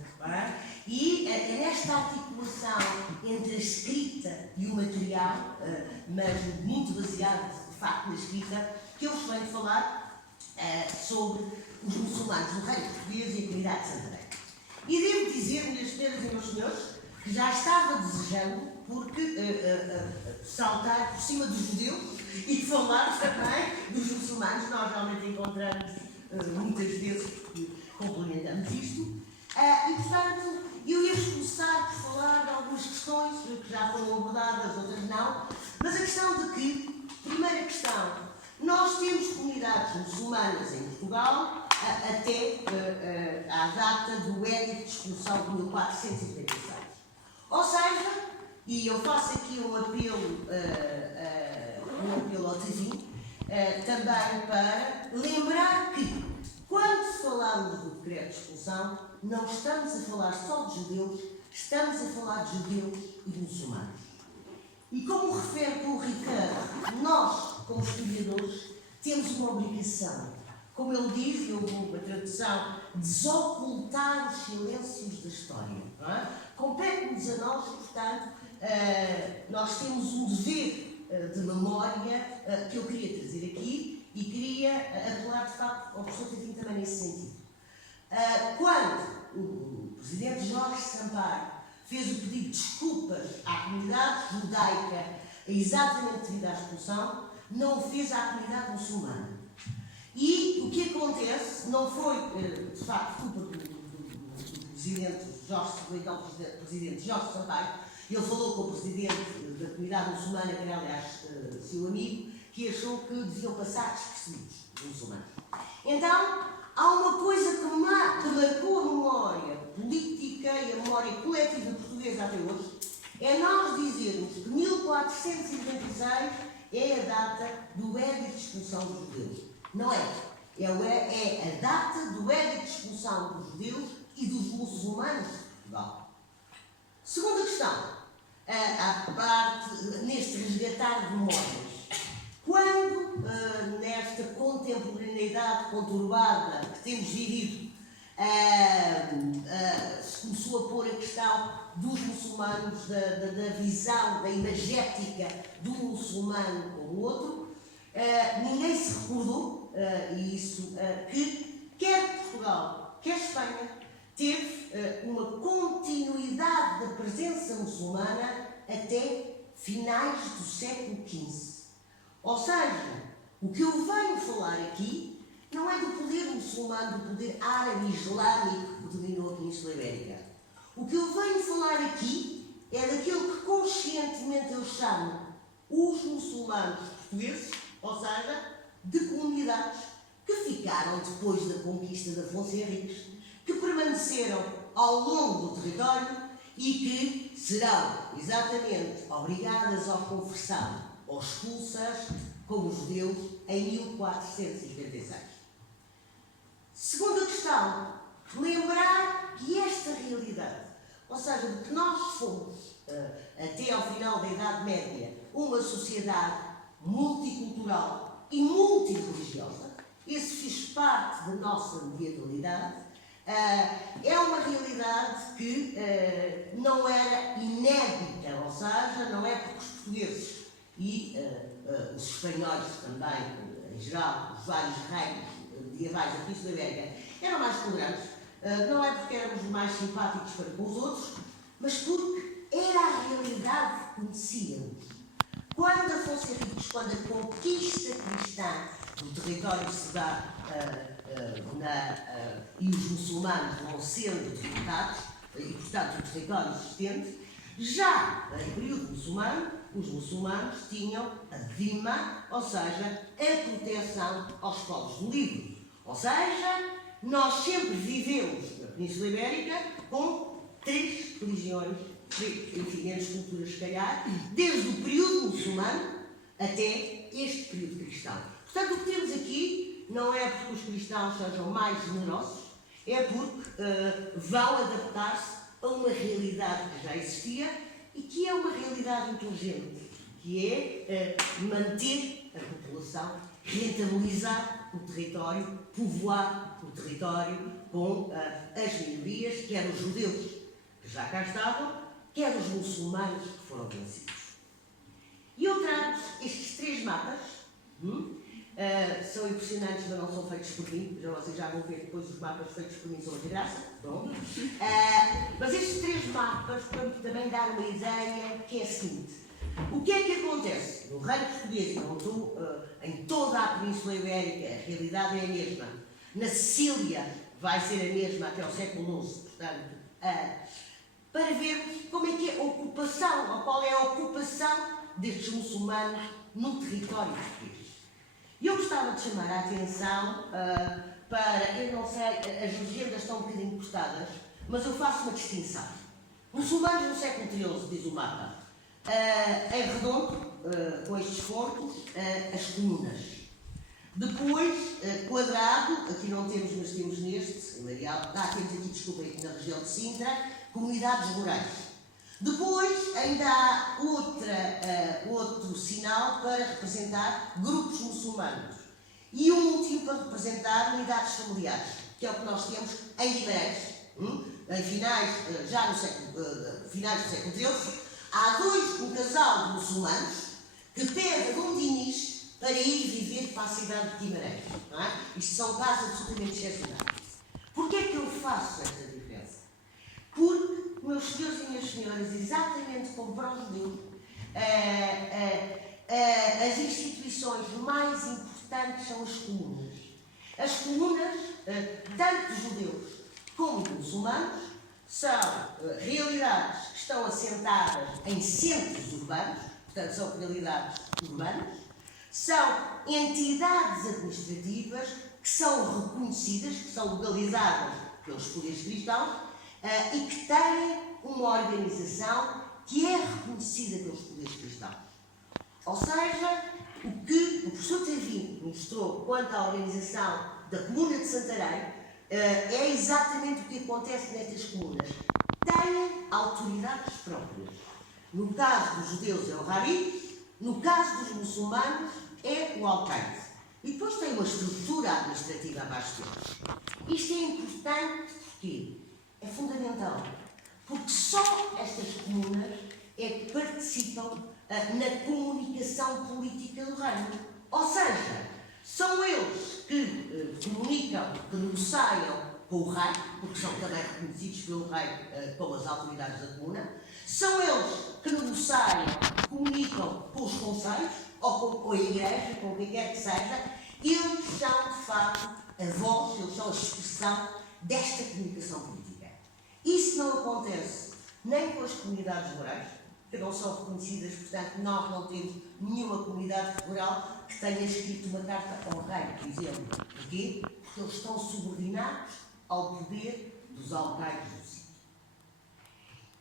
e é nesta articulação entre a escrita e o material, mas muito baseado de facto na escrita, que eu vos venho falar sobre os muçulmanos do reino português e a comunidade de Santarém. E devo dizer, minhas senhoras e meus senhores, que já estava desejando porque saltar por cima dos judeus e falar também dos muçulmanos. Nós realmente encontramos muitas vezes, porque complementamos isto. E, portanto, eu ia começar por falar de algumas questões que já foram abordadas, outras não, mas a questão de que, primeira questão, nós temos comunidades muçulmanas em Portugal até à data do Édito de Expulsão de 1496. Ou seja, e eu faço aqui um apelo ao Tavim, também para lembrar que, quando falamos do decreto de expulsão, não estamos a falar só de judeus, estamos a falar de judeus e de muçulmanos. E como refere com o Ricardo, nós, como historiadores, temos uma obrigação. Como ele diz, eu vou a tradução, desocultar os silêncios da história. Compete-nos a nós, portanto, nós temos um dever de memória que eu queria trazer aqui e queria apelar, de facto, ao professor Tavim também nesse sentido. Quando o presidente Jorge Sampaio fez o pedido de desculpas à comunidade judaica exatamente devido à expulsão, não o fez à comunidade muçulmana. E o que acontece não foi, de facto, culpa do presidente Jorge Sampaio. Ele falou com o presidente da comunidade muçulmana, que era, aliás, seu amigo, que achou que deviam passar despercebidos os muçulmanos. Então, há uma coisa que marcou a memória política e a memória coletiva portuguesa até hoje, é nós dizermos que 1496 é a data do Édito de Expulsão dos Judeus. Não é. É a data do Édito de Expulsão dos Judeus e dos muçulmanos de Portugal. Segunda questão, a parte neste resgatar de memórias. Quando, nesta contemporaneidade conturbada que temos vivido, se começou a pôr a questão dos muçulmanos, da visão, da imagética do muçulmano como o outro, ninguém se recordou, que quer Portugal, quer Espanha, teve uma continuidade da presença muçulmana até finais do século XV. Ou seja, o que eu venho falar aqui não é do poder muçulmano, do poder árabe e islâmico que dominou a Península Ibérica. O que eu venho falar aqui é daquilo que conscientemente eu chamo os muçulmanos portugueses, ou seja, de comunidades que ficaram depois da conquista de Afonso Henriques, que permaneceram ao longo do território e que serão exatamente obrigadas à conversão ou expulsas como judeus em 1456. Segunda questão, lembrar que esta realidade, ou seja, de que nós fomos, até ao final da Idade Média, uma sociedade multicultural e multirreligiosa, esse fez parte da nossa medievalidade, é uma realidade que não era inédita, ou seja, não é porque os portugueses e os espanhóis também, em geral, os vários reinos medievais da Península Ibérica, eram mais tolerantes, não é porque éramos mais simpáticos para com os outros, mas porque era a realidade que conhecíamos. Quando Afonso Henriques, quando a conquista cristã do território se dá e os muçulmanos vão sendo derrotados, e portanto o território existente, já em período muçulmano, os muçulmanos tinham a dhimma, ou seja, a proteção aos povos do livro. Ou seja, nós sempre vivemos na Península Ibérica com 3 religiões, enfim, entre culturas se calhar, desde o período muçulmano até este período cristão. Portanto, o que temos aqui não é porque os cristãos sejam mais generosos, é porque vão adaptar-se a uma realidade que já existia e que é uma realidade inteligente, que é manter a população, rentabilizar o território, povoar o território com as minorias, quer os judeus que já cá estavam, quer os muçulmanos que foram vencidos. E eu trago estes 3 mapas são impressionantes, mas não são feitos por mim. Vocês já vão ver depois os mapas feitos por mim, são de graça. Bom. Mas estes 3 mapas, para também dar uma ideia, que é a seguinte. O que é que acontece? No reino português, em toda a Península Ibérica, a realidade é a mesma. Na Sicília vai ser a mesma até ao século XI, portanto, para ver como é que é a ocupação, ou qual é a ocupação destes muçulmanos no território português. E eu gostava de chamar a atenção para, eu não sei, as legendas estão um bocadinho cortadas, mas eu faço uma distinção. Muçulmanos no século XIII, diz o mapa, é redondo, com estes fortes, as comunas. Depois, quadrado, aqui não temos, mas temos neste, temos aqui, desculpem, na região de Sintra, comunidades rurais. Depois, ainda há outro sinal para representar grupos muçulmanos. E um último para representar unidades familiares, que é o que nós temos em Guimarães. Em finais do século XIII, há um casal de muçulmanos que pede de um Diniz para ir viver para a cidade de Guimarães. Não é? Isto são casos absolutamente excepcionais. Porquê é que eu faço esta diferença? Porque, meus senhores e minhas senhoras, exatamente como para os judeus, as instituições mais importantes são as comunas. As comunas, tanto de judeus como de muçulmanos, são realidades que estão assentadas em centros urbanos, portanto são realidades urbanas, são entidades administrativas que são reconhecidas, que são legalizadas pelos poderes cristãos e que têm uma organização que é reconhecida pelos poderes cristãos. Ou seja, o que o professor Tavim mostrou quanto à organização da Comuna de Santarém é exatamente o que acontece nestas comunas. Têm autoridades próprias. No caso dos judeus é o Rabi, no caso dos muçulmanos é o alcaide. E depois tem uma estrutura administrativa abaixo deles. Isto é importante porque é fundamental. Porque só estas comunas é que participam na comunicação política do reino. Ou seja, são eles que comunicam, que negociam com o rei, porque são também reconhecidos pelo rei como as autoridades da comuna. São eles que negociam, comunicam com os conselhos, ou com a igreja, com o que quer que seja. Eles são, de facto, a voz, eles são a expressão desta comunicação política. Isso não acontece nem com as comunidades rurais, que não são reconhecidas, portanto, nós não temos nenhuma comunidade rural que tenha escrito uma carta ao rei, por exemplo. Porquê? Porque eles estão subordinados ao poder dos alcaides do sítio.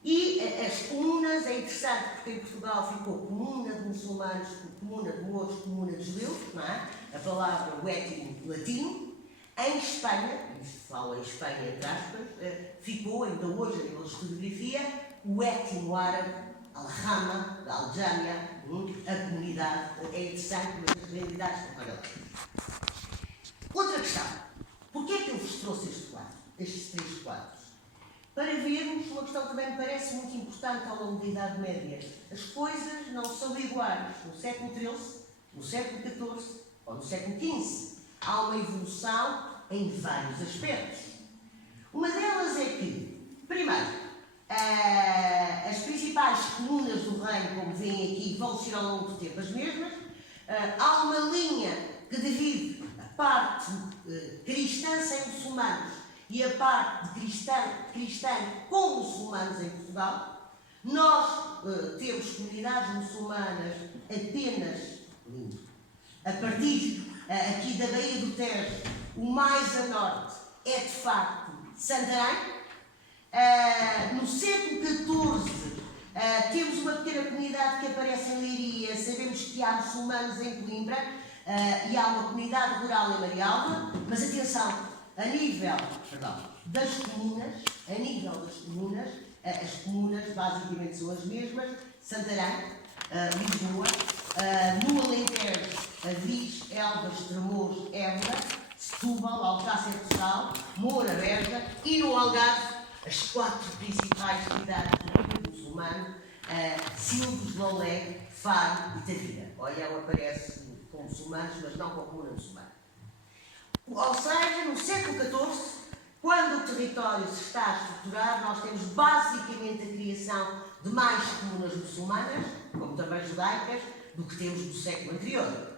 E as comunas, é interessante porque em Portugal ficou comuna de muçulmanos, comuna de mouros, comuna de judeus, não é? A palavra o étimo latino. Em Espanha, se fala em Espanha entre aspas, ficou ainda hoje a nível de historiografia o étimo árabe, Al-Hama, da Aljâmia, a comunidade. É interessante, mas as realidades estão paralelas. Outra questão. Porquê é que eu vos trouxe estes 3 quadros? Para vermos uma questão que também me parece muito importante ao longo da Idade Média. As coisas não são iguais no século XIII, no século XIV ou no século XV. Há uma evolução em vários aspectos. Uma delas é que, primeiro, as principais comunas do reino, como veem aqui, vão ser ao longo do tempo as mesmas. Há uma linha que divide a parte cristã sem muçulmanos e a parte cristã com muçulmanos em Portugal. Nós temos comunidades muçulmanas apenas a partir aqui da Baía do Tejo. O mais a norte é de facto Santarém. No século XIV temos uma pequena comunidade que aparece em Leiria. Sabemos que há muçulmanos em Coimbra e há uma comunidade rural em Marialva, mas atenção, a nível das comunas, as comunas basicamente são as mesmas: Santarém, Lisboa, no Alentejo, Avis, Elvas, Tremoz, Évora, Setúbal, Alcácer do Sal, Moura, Beja, e no Algarve as 4 principais cidades do povo muçulmano: Silves, Lolé, Faro e Tavira. Olha, aparece com muçulmanos, mas não com a comuna muçulmana. Ou seja, no século XIV, quando o território se está a estruturar, nós temos basicamente a criação de mais comunas muçulmanas, como também judaicas, do que temos no século anterior.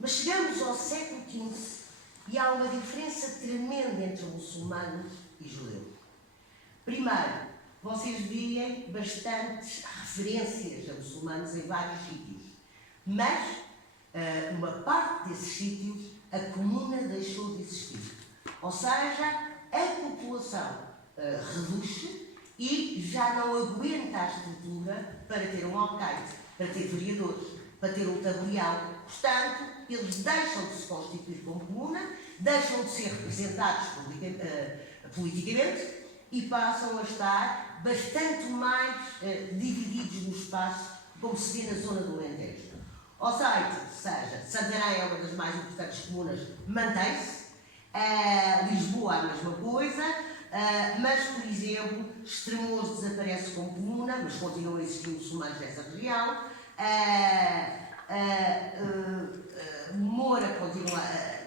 Mas chegamos ao século XV e há uma diferença tremenda entre muçulmanos e judeus. Primeiro, vocês veem bastantes referências a muçulmanos em vários sítios, mas numa parte desses sítios a comuna deixou de existir. Ou seja, a população reduz-se e já não aguenta a estrutura para ter um alcaide, para ter vereadores, para ter um tabelião. Portanto, eles deixam de se constituir como comuna, deixam de ser representados politicamente e passam a estar bastante mais divididos no espaço, como se vê na zona do Alentejo. Ou seja, Santarém é uma das mais importantes comunas, mantém-se, Lisboa a mesma coisa, mas, por exemplo, Estremoz desaparece como comuna, mas continuam a existir muçulmanos nessa região, Moura continua,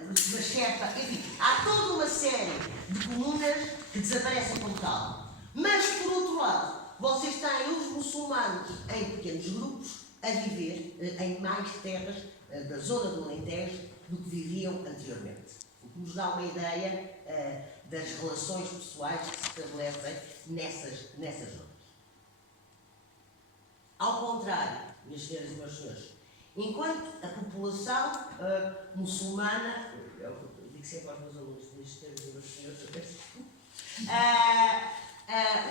Machepa, enfim, há toda uma série de comunas que desaparecem como tal. Mas, por outro lado, vocês têm os muçulmanos em pequenos grupos a viver em mais terras da zona do Alentejo do que viviam anteriormente. O que nos dá uma ideia das relações pessoais que se estabelecem nessas zonas. Ao contrário, minhas senhoras e meus senhores, enquanto a população muçulmana, eu digo sempre aos meus alunos, minhas senhoras e meus senhores, eu peço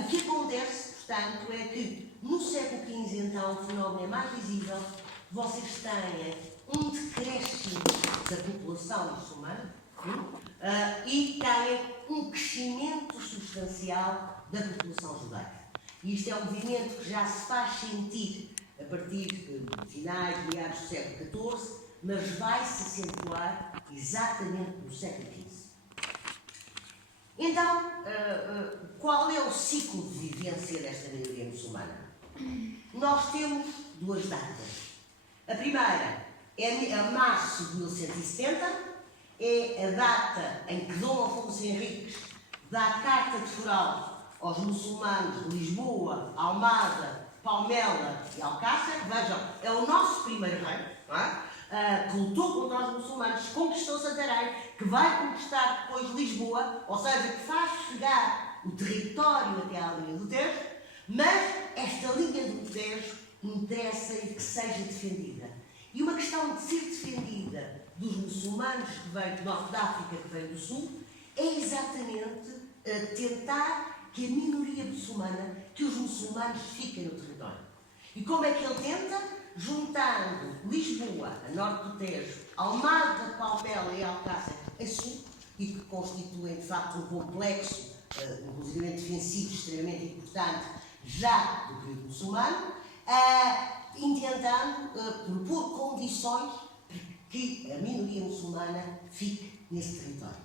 o que acontece, portanto, é que no século XV, então, o fenómeno é mais visível, vocês têm um decréscimo da população muçulmana e têm um crescimento substancial da população judaica. E isto é um movimento que já se faz sentir a partir de finais, meados do século XIV, mas vai se acentuar exatamente no século XV. Então, qual é o ciclo de vivência desta maioria muçulmana? Nós temos duas datas. A primeira é março de 1170, é a data em que Dom Afonso Henriques dá carta de foral aos muçulmanos de Lisboa, Almada, Palmela e Alcácer. Vejam, é o nosso primeiro rei, não é? Que lutou contra os muçulmanos, conquistou Santarém, que vai conquistar depois Lisboa, ou seja, que faz chegar o território até à linha do Tejo, mas esta linha do Tejo interessa-lhe que seja defendida. E uma questão de ser defendida dos muçulmanos que vêm do Norte da África, que vêm do Sul, é exatamente tentar que a minoria muçulmana, que os muçulmanos fiquem no território. E como é que ele tenta? Juntando Lisboa, a norte do Tejo, Almada, Palmela e Alcácer a sul, e que constituem, de facto, um complexo, inclusive defensivo, extremamente importante, já do período muçulmano, intentando propor condições para que a minoria muçulmana fique nesse território.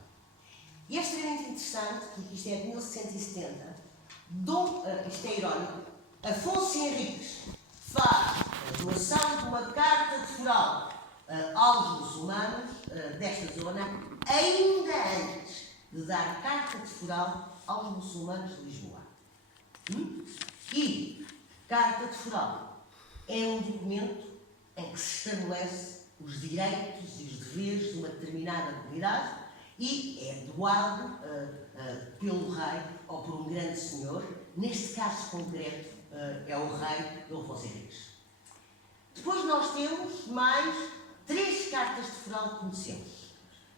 E é extremamente interessante, porque isto é de 1170, isto é irónico, Afonso Henriques faz a doação de uma carta de foral aos muçulmanos desta zona, ainda antes de dar carta de foral aos muçulmanos de Lisboa. E carta de foral é um documento em que se estabelece os direitos e os deveres de uma determinada comunidade e é doado pelo rei ou por um grande senhor. Neste caso concreto é o rei Dom Afonso Henriques. Depois nós temos mais 3 cartas de foral que conhecemos.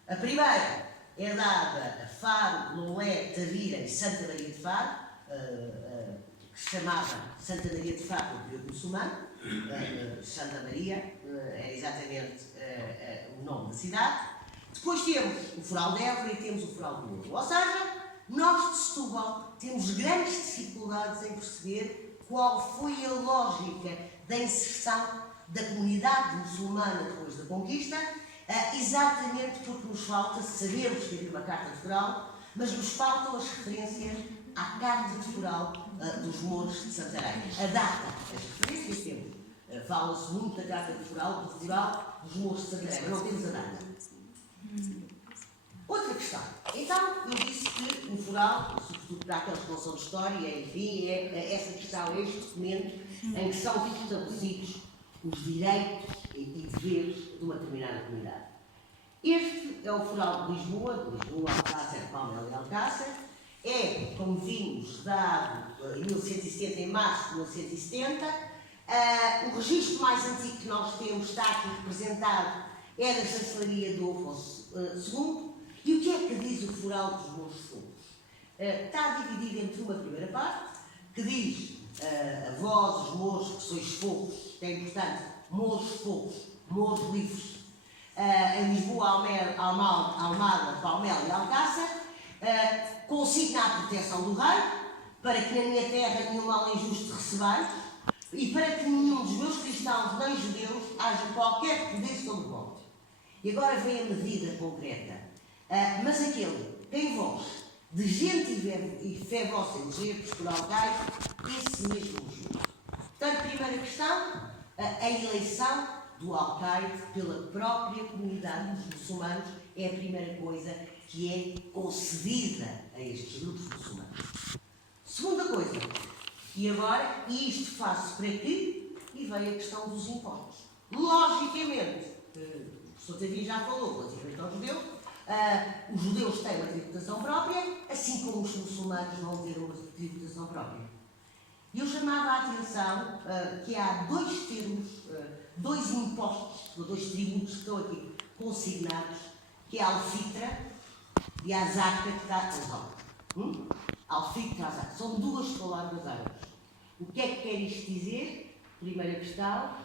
A primeira é dada a Faro, Lolé, Tavira e Santa Maria de Faro, que se chamava Santa Maria de Faro no período muçulmano. Santa Maria é exatamente o nome da cidade. Depois temos o foral de Évora e temos o foral do Ouro. Ou seja, nós de Setúbal temos grandes dificuldades em perceber qual foi a lógica da inserção da comunidade muçulmana depois da conquista, exatamente porque nos falta, sabemos que havia uma carta de foral, mas nos faltam as referências à carta de foral dos mouros de Santarém. A data, as referências temos Fala-se muito da Carta Cultural, do Festival dos Mouros de Santarém, não temos a data. Outra questão. Então, eu disse que o foral, sobretudo para aqueles que não são de história, enfim, é essa questão, este documento em que são estabelecidos os direitos e deveres de uma determinada comunidade. Este é o foral de Lisboa, Alcácer, Palmela e Alcácer. É, como vimos, dado em 1170, em março de 1170. O registro mais antigo que nós temos, está aqui representado, é da chancelaria do Afonso II. E o que é que diz o foral dos Mouros Fugos? Está dividido entre uma primeira parte, que diz a vós, os mouros, que sois fogos, que é importante, mouros fogos, mouros livres, em Lisboa, Almada, Palmela e Alcácer, consigna a proteção do rei, para que na minha terra nenhum mal injusto recebais, e para que nenhum dos meus cristãos nem judeus haja qualquer poder sobre vós. E agora vem a medida concreta. Mas aquele tem voz de gente e fé vossa e de por alcaide, esse mesmo juro. Portanto, primeira questão, a eleição do alcaide pela própria comunidade dos muçulmanos é a primeira coisa que é concedida a estes grupos muçulmanos. Segunda coisa, e agora, isto faz-se para quê? E vem a questão dos impostos. Logicamente, o professor Tavim já falou relativamente aos judeus, os judeus têm uma tributação própria, assim como os muçulmanos vão ter uma tributação própria. E eu chamava a atenção que há dois termos, dois impostos, ou dois tributos que estão aqui consignados, que é a alfitra e a zaca que está a alfitra e a zaca. São duas palavras árabes. O que é que quer isto dizer? Primeira questão,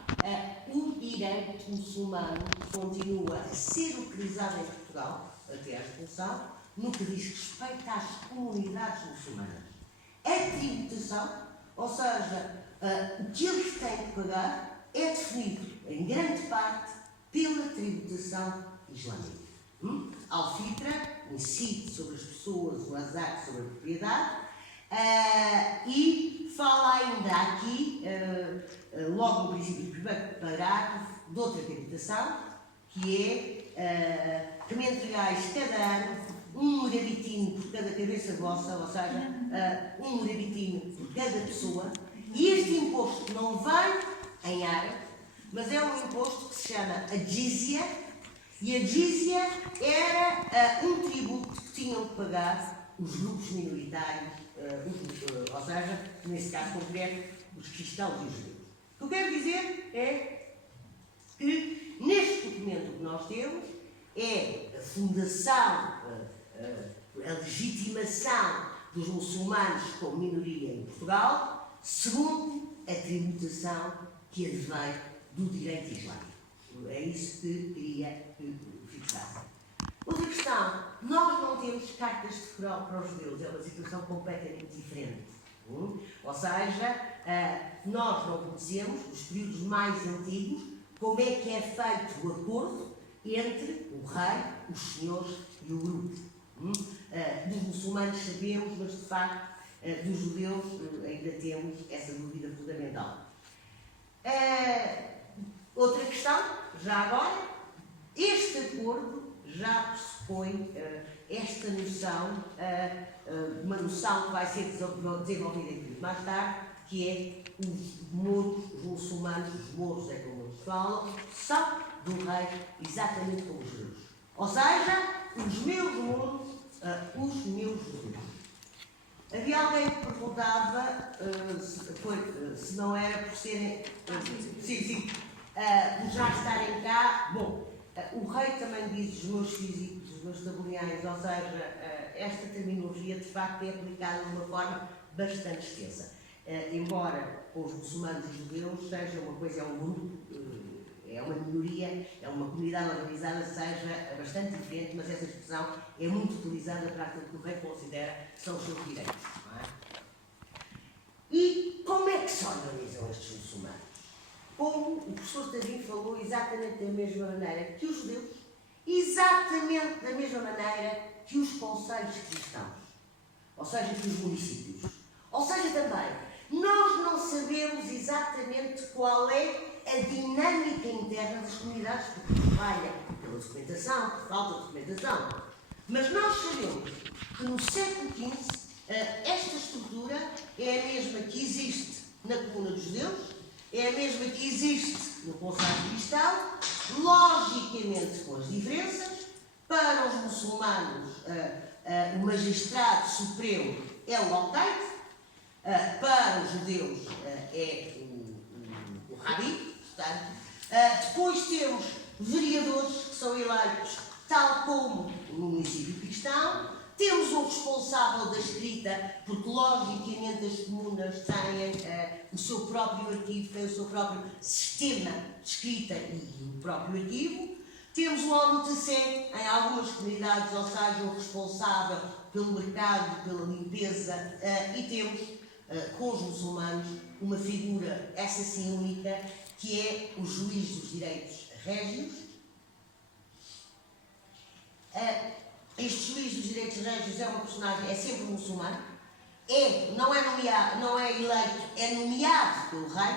o direito muçulmano continua a ser utilizado em Portugal, até à expulsão, no que diz respeito às comunidades muçulmanas. A tributação, ou seja, o que eles têm que pagar, é definido, em grande parte, pela tributação islâmica. Alfitra incide sobre as pessoas, o azar sobre a propriedade, e fala ainda aqui, logo no princípio do primeiro parágrafo, de outra tributação, que é que me entregais cada ano um murabitino por cada cabeça vossa, ou seja, um murabitino por cada pessoa, e este imposto não vem em árabe, mas é um imposto que se chama a jizya, e a jizya era um tributo que tinham que pagar os grupos minoritários, ou seja, nesse caso concreto, os cristãos e os judeus. O que eu quero dizer é que neste documento que nós temos é a fundação, a legitimação dos muçulmanos como minoria em Portugal, segundo a tributação que advém do direito islâmico. É isso que queria fixar. Outra questão, nós não temos cartas de foral para os judeus, é uma situação completamente diferente. Ou seja, nós não conhecemos, nos períodos mais antigos, como é que é feito o acordo entre o rei, os senhores e o grupo. Dos muçulmanos sabemos, mas de facto dos judeus ainda temos essa dúvida fundamental. Outra questão, já agora, este acordo já pressupõe esta noção, uma noção que vai ser desenvolvida aqui mais tarde, que é os mouros, os muçulmanos, os mouros, é como eles falam, são do rei exatamente como os judeus. Ou seja, os meus mouros, os meus judeus. Havia alguém que perguntava se não era por serem. Sim. Por já estarem cá. Bom, o rei também diz os meus físicos, os meus tabeliães, ou seja, esta terminologia de facto é aplicada de uma forma bastante extensa. Embora os muçulmanos e os judeus seja uma coisa, é um mundo, é uma minoria, é uma comunidade organizada, seja bastante diferente, mas essa expressão é muito utilizada para aquilo que o rei considera que são os seus direitos. Não é? E como é que se organizam estes muçulmanos? Como o professor Tavim falou, exatamente da mesma maneira que os judeus, exatamente da mesma maneira que os concelhos cristãos, ou seja, que os municípios. Ou seja, também, nós não sabemos exatamente qual é a dinâmica interna das comunidades, porque falha pela documentação, por falta de documentação. Mas nós sabemos que no século XV esta estrutura é a mesma que existe na Comuna dos Judeus, é a mesma que existe no Conselho Cristão, logicamente com as diferenças. Para os muçulmanos, o magistrado supremo é o alcaide, para os judeus é o rabi, portanto. Depois temos vereadores que são eleitos tal como no município cristão. Temos um responsável da escrita, porque logicamente as comunas têm o seu próprio arquivo, têm o seu próprio sistema de escrita e o próprio arquivo. Temos um almotacé em algumas comunidades, ou seja, o responsável pelo mercado, pela limpeza, e temos, com os muçulmanos, uma figura, essa sim única, que é o juiz dos direitos régios. Este juiz dos direitos régios é uma personagem, é sempre um muçulmano, não é eleito, é nomeado pelo rei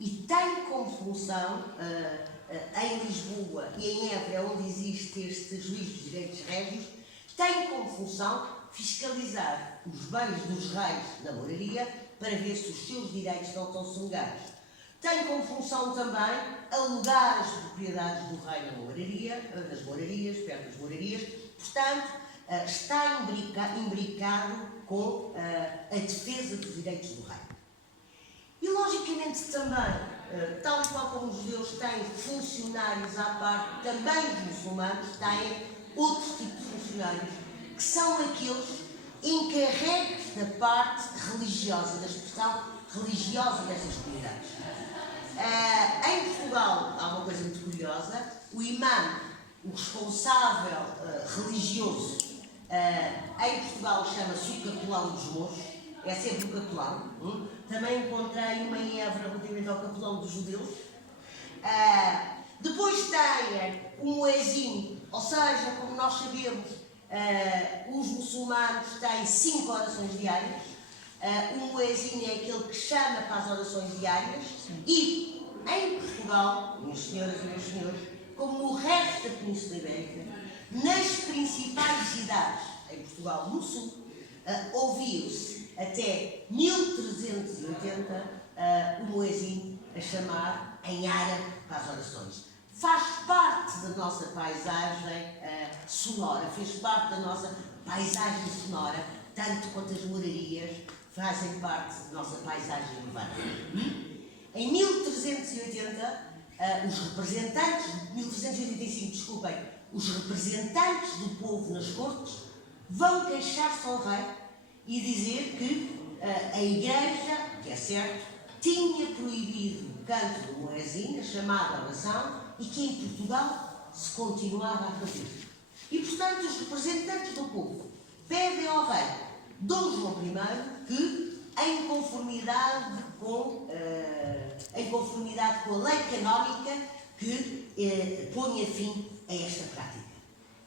e tem como função, em Lisboa e em Évora, onde existe este juiz dos direitos régios, tem como função fiscalizar os bens dos reis na moraria para ver se os seus direitos não estão sonegados. Tem como função também alugar as propriedades do rei na moraria, nas morarias, perto das morarias. Portanto, está imbricado com a defesa dos direitos do rei. E, logicamente, também, tal e qual como os judeus têm funcionários à parte, também os muçulmanos têm outros tipos de funcionários, que são aqueles encarregues da parte religiosa, da expressão religiosa dessas comunidades. Em Portugal, há uma coisa muito curiosa: o imã, o responsável religioso, em Portugal chama-se o capelão dos moços, é sempre o capelão. Também encontrei uma em Évora relativamente ao capelão dos judeus. Depois tem o muezzin, ou seja, como nós sabemos, os muçulmanos têm 5 orações diárias. O muezzin é aquele que chama para as orações diárias. E em Portugal, minhas senhoras e meus senhores, como no resto da Península Ibérica, nas principais cidades, em Portugal no Sul, ouviu-se até 1380 o muezzin a chamar em árabe para as orações. Faz parte da nossa paisagem sonora, fez parte da nossa paisagem sonora, tanto quanto as morarias fazem parte da nossa paisagem urbana. Em 1380, os representantes, 1385, desculpem, os representantes do povo nas cortes vão queixar-se ao rei e dizer que a Igreja, que é certo, tinha proibido o canto do muezzin, a chamada oração, e que em Portugal se continuava a fazer. E, portanto, os representantes do povo pedem ao rei Dom João I que, em conformidade com a lei canónica, que ponha fim a esta prática.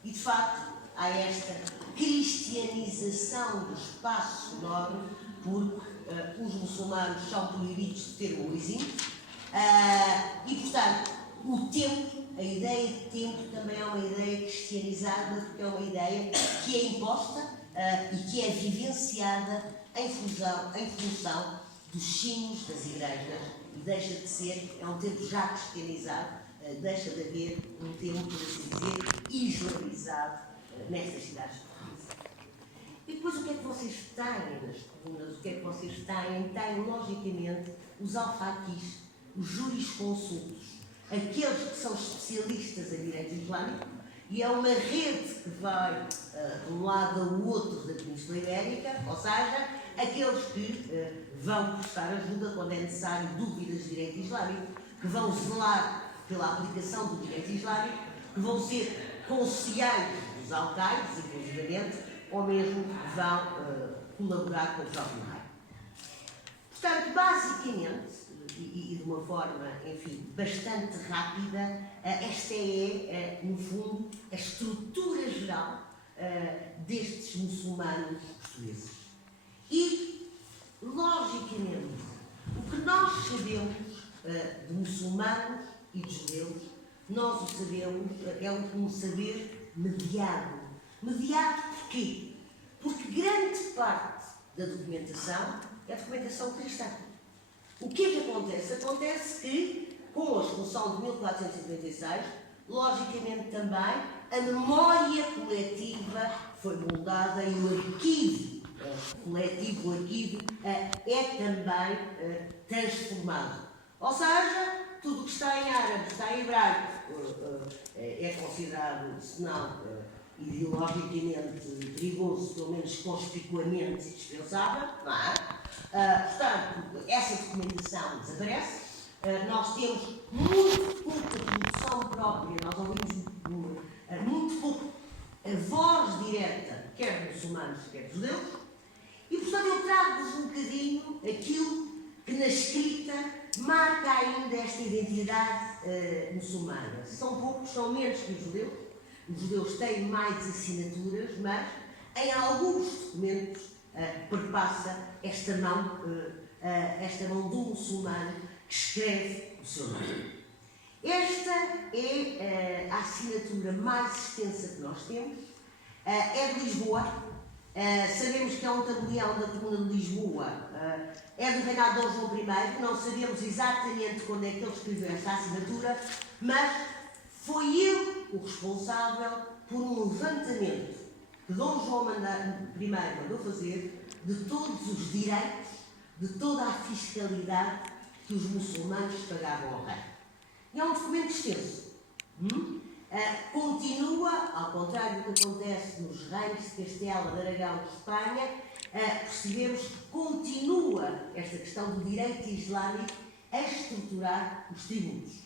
E, de facto, há esta cristianização do espaço sonoro, porque os muçulmanos são proibidos de ter o muezzin, e, portanto, o tempo, a ideia de tempo também é uma ideia cristianizada, porque é uma ideia que é imposta e que é vivenciada em função dos sinos das igrejas, e deixa de ser, é um tempo já cristianizado, deixa de haver um tempo, por assim dizer, islamizado nestas cidades portuguesas. E depois o que é que vocês têm nas comunas? O que é que vocês têm? Têm, logicamente, os alfaquis, os jurisconsultos, aqueles que são especialistas em direito islâmico, e é uma rede que vai de um lado ao outro da Península Ibérica, ou seja, aqueles que vão prestar ajuda quando é necessário dúvidas de direito islâmico, que vão zelar pela aplicação do direito islâmico, que vão ser conselheiros dos alcaides, inclusivamente, ou mesmo vão colaborar com o próprio rei. Portanto, basicamente, e de uma forma, enfim, bastante rápida, esta é, no fundo, a estrutura geral destes muçulmanos portugueses. E, logicamente, o que nós sabemos de muçulmanos e de judeus, nós o sabemos, é um saber mediado. Mediado porquê? Porque grande parte da documentação é documentação cristã. O que é que acontece? Acontece que, com a Revolução de 1496, logicamente também, a memória coletiva foi moldada e o arquivo coletivo, o arquivo, é também transformado. Ou seja, tudo o que está em árabe, está em hebraico, é considerado, se não ideologicamente perigoso, pelo menos conspicuamente dispensável, não é? Portanto, essa documentação desaparece. Nós temos muito pouca produção própria, nós ouvimos muito pouco a voz direta, quer de muçulmanos, quer de judeus, e portanto eu trago-vos um bocadinho aquilo que na escrita marca ainda esta identidade muçulmana. São poucos, são menos que os judeus. Os judeus têm mais assinaturas, mas em alguns documentos perpassa esta mão do muçulmano que escreve o seu nome. Esta é a assinatura mais extensa que nós temos. É de Lisboa. Sabemos que é um tabelião da Comuna de Lisboa. É do reinado de Dom João I. Não sabemos exatamente quando é que ele escreveu esta assinatura, mas foi ele o responsável por um levantamento que Dom João I mandou fazer de todos os direitos, de toda a fiscalidade que os muçulmanos pagavam ao rei. E é um documento extenso. Continua, ao contrário do que acontece nos reinos de Castela, de Aragão e de Espanha, percebemos que continua esta questão do direito islâmico a estruturar os tributos.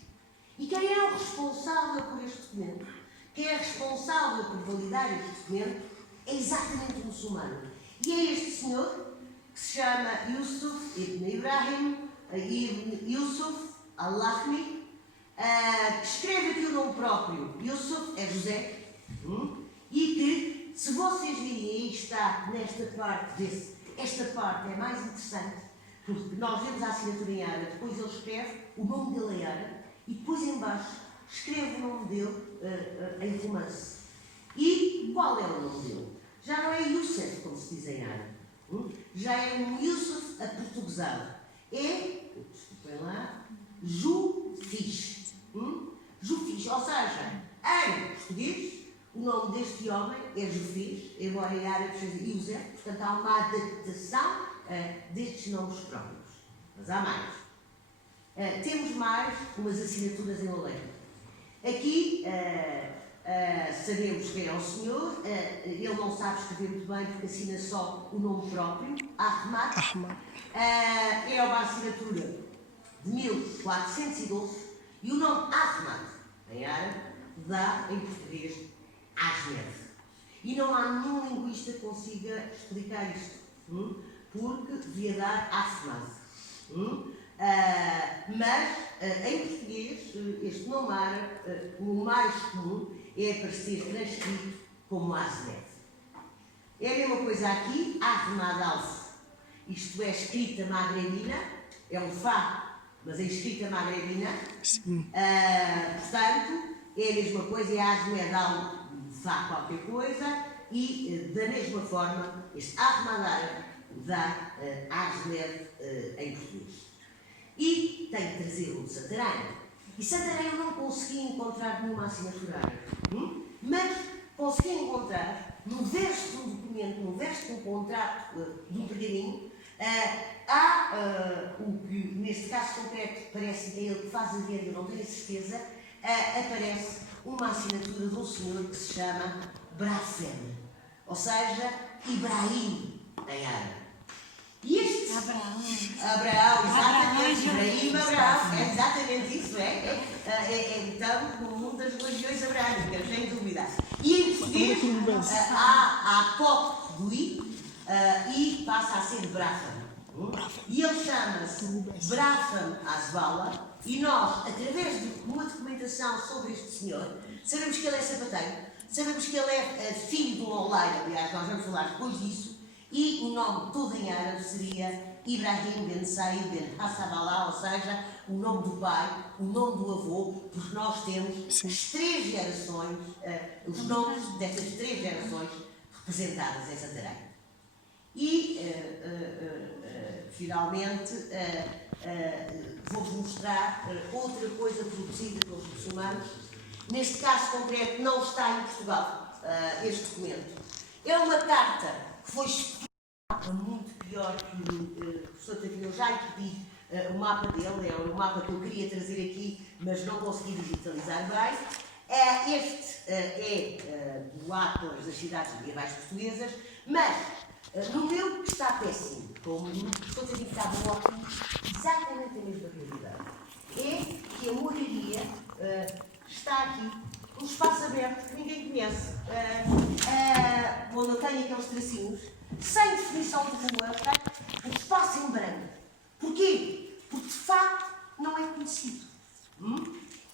E quem é o responsável por este documento? Quem é responsável por validar este documento é exatamente o muçulmano. E é este senhor que se chama Yusuf ibn Ibrahim ibn Yusuf al-Lahmi, que escreve aqui o nome próprio. Yusuf é José, e que, se vocês virem, aí está nesta parte esta parte é mais interessante, porque nós vemos a assinatura em árabe, depois ele escreve o nome dele em árabe, e depois em baixo escreve o nome dele em romance. E qual é o nome dele? Já não é Youssef, como se diz em árabe, já é um Yusuf aportuguesado. É, desculpem lá, Jufis. Jufis, ou seja, em português, o nome deste homem é Jufis, embora em árabe seja Youssef, portanto há uma adaptação destes nomes próprios. Mas há mais. Temos mais umas assinaturas em latim. Aqui sabemos quem é o senhor, ele não sabe escrever muito bem porque assina só o nome próprio, Ahmad. É uma assinatura de 1412 e o nome Ahmad, em árabe, dá em português Ahmed. E não há nenhum linguista que consiga explicar isto, porque devia dar Ahmad. Mas em português, este nome árabe, o mais comum é aparecer transcrito como Ahmed. É a mesma coisa aqui, Ahmad Alf. Isto é escrita magrebina, é um Fá, mas é escrita magrebina. Portanto, é a mesma coisa, é Ahmed Al Fá qualquer coisa, e da mesma forma, este Ahmad árabe dá Ahmed em português. E tem que trazer um de Santarém. E Santarém eu não consegui encontrar nenhuma assinatura árabe, mas consegui encontrar no verso de um documento, no verso de um contrato de um pergaminho, há o que neste caso concreto parece que é ele que faz a venda, eu não tenho certeza, aparece uma assinatura de um senhor que se chama Brafem, ou seja, Ibrahim em árabe. E este Abraão, exatamente, Ibrahim Abraão, é exatamente isso, então, no mundo das religiões abraâmicas, sem dúvida. E em português há Pop do I e passa a ser Brafem. E ele chama-se Brafem Asbala, e nós, através de uma documentação sobre este senhor, sabemos que ele é sapateiro, sabemos que ele é filho de um oleiro, aliás, nós vamos falar depois disso. E o nome todo em árabe seria Ibrahim Ben Said Ben Hassaballah, ou seja, o nome do pai, o nome do avô, porque nós temos as 3 gerações, os nomes destas 3 gerações representadas em Santarém. E, finalmente, vou-vos mostrar outra coisa produzida pelos muçulmanos. Neste caso concreto, não está em Portugal este documento. É uma carta que foi escrita muito pior que o professor Tavio. Eu já lhe pedi o mapa dele, é um mapa que eu queria trazer aqui, mas não consegui digitalizar bem. Este é do Atlas das cidades medievais portuguesas, mas no meu que está péssimo, como no professor Tavio estava ótimo, exatamente a mesma realidade. É que a moraria está aqui, um espaço aberto que ninguém conhece, onde eu tenho aqueles tracinhos, sem definição de rua, um espaço em branco. Porquê? Porque de facto não é conhecido.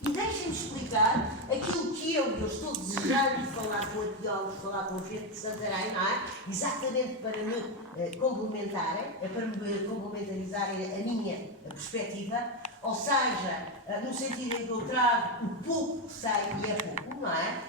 E deixem-me explicar aquilo que eu estou desejando falar com arqueólogos, falar com gente de Santarém, não é? Exatamente para me complementarem, para me complementarizarem a minha perspectiva, ou seja, no sentido em que eu trago o pouco que sei, e é pouco, não é?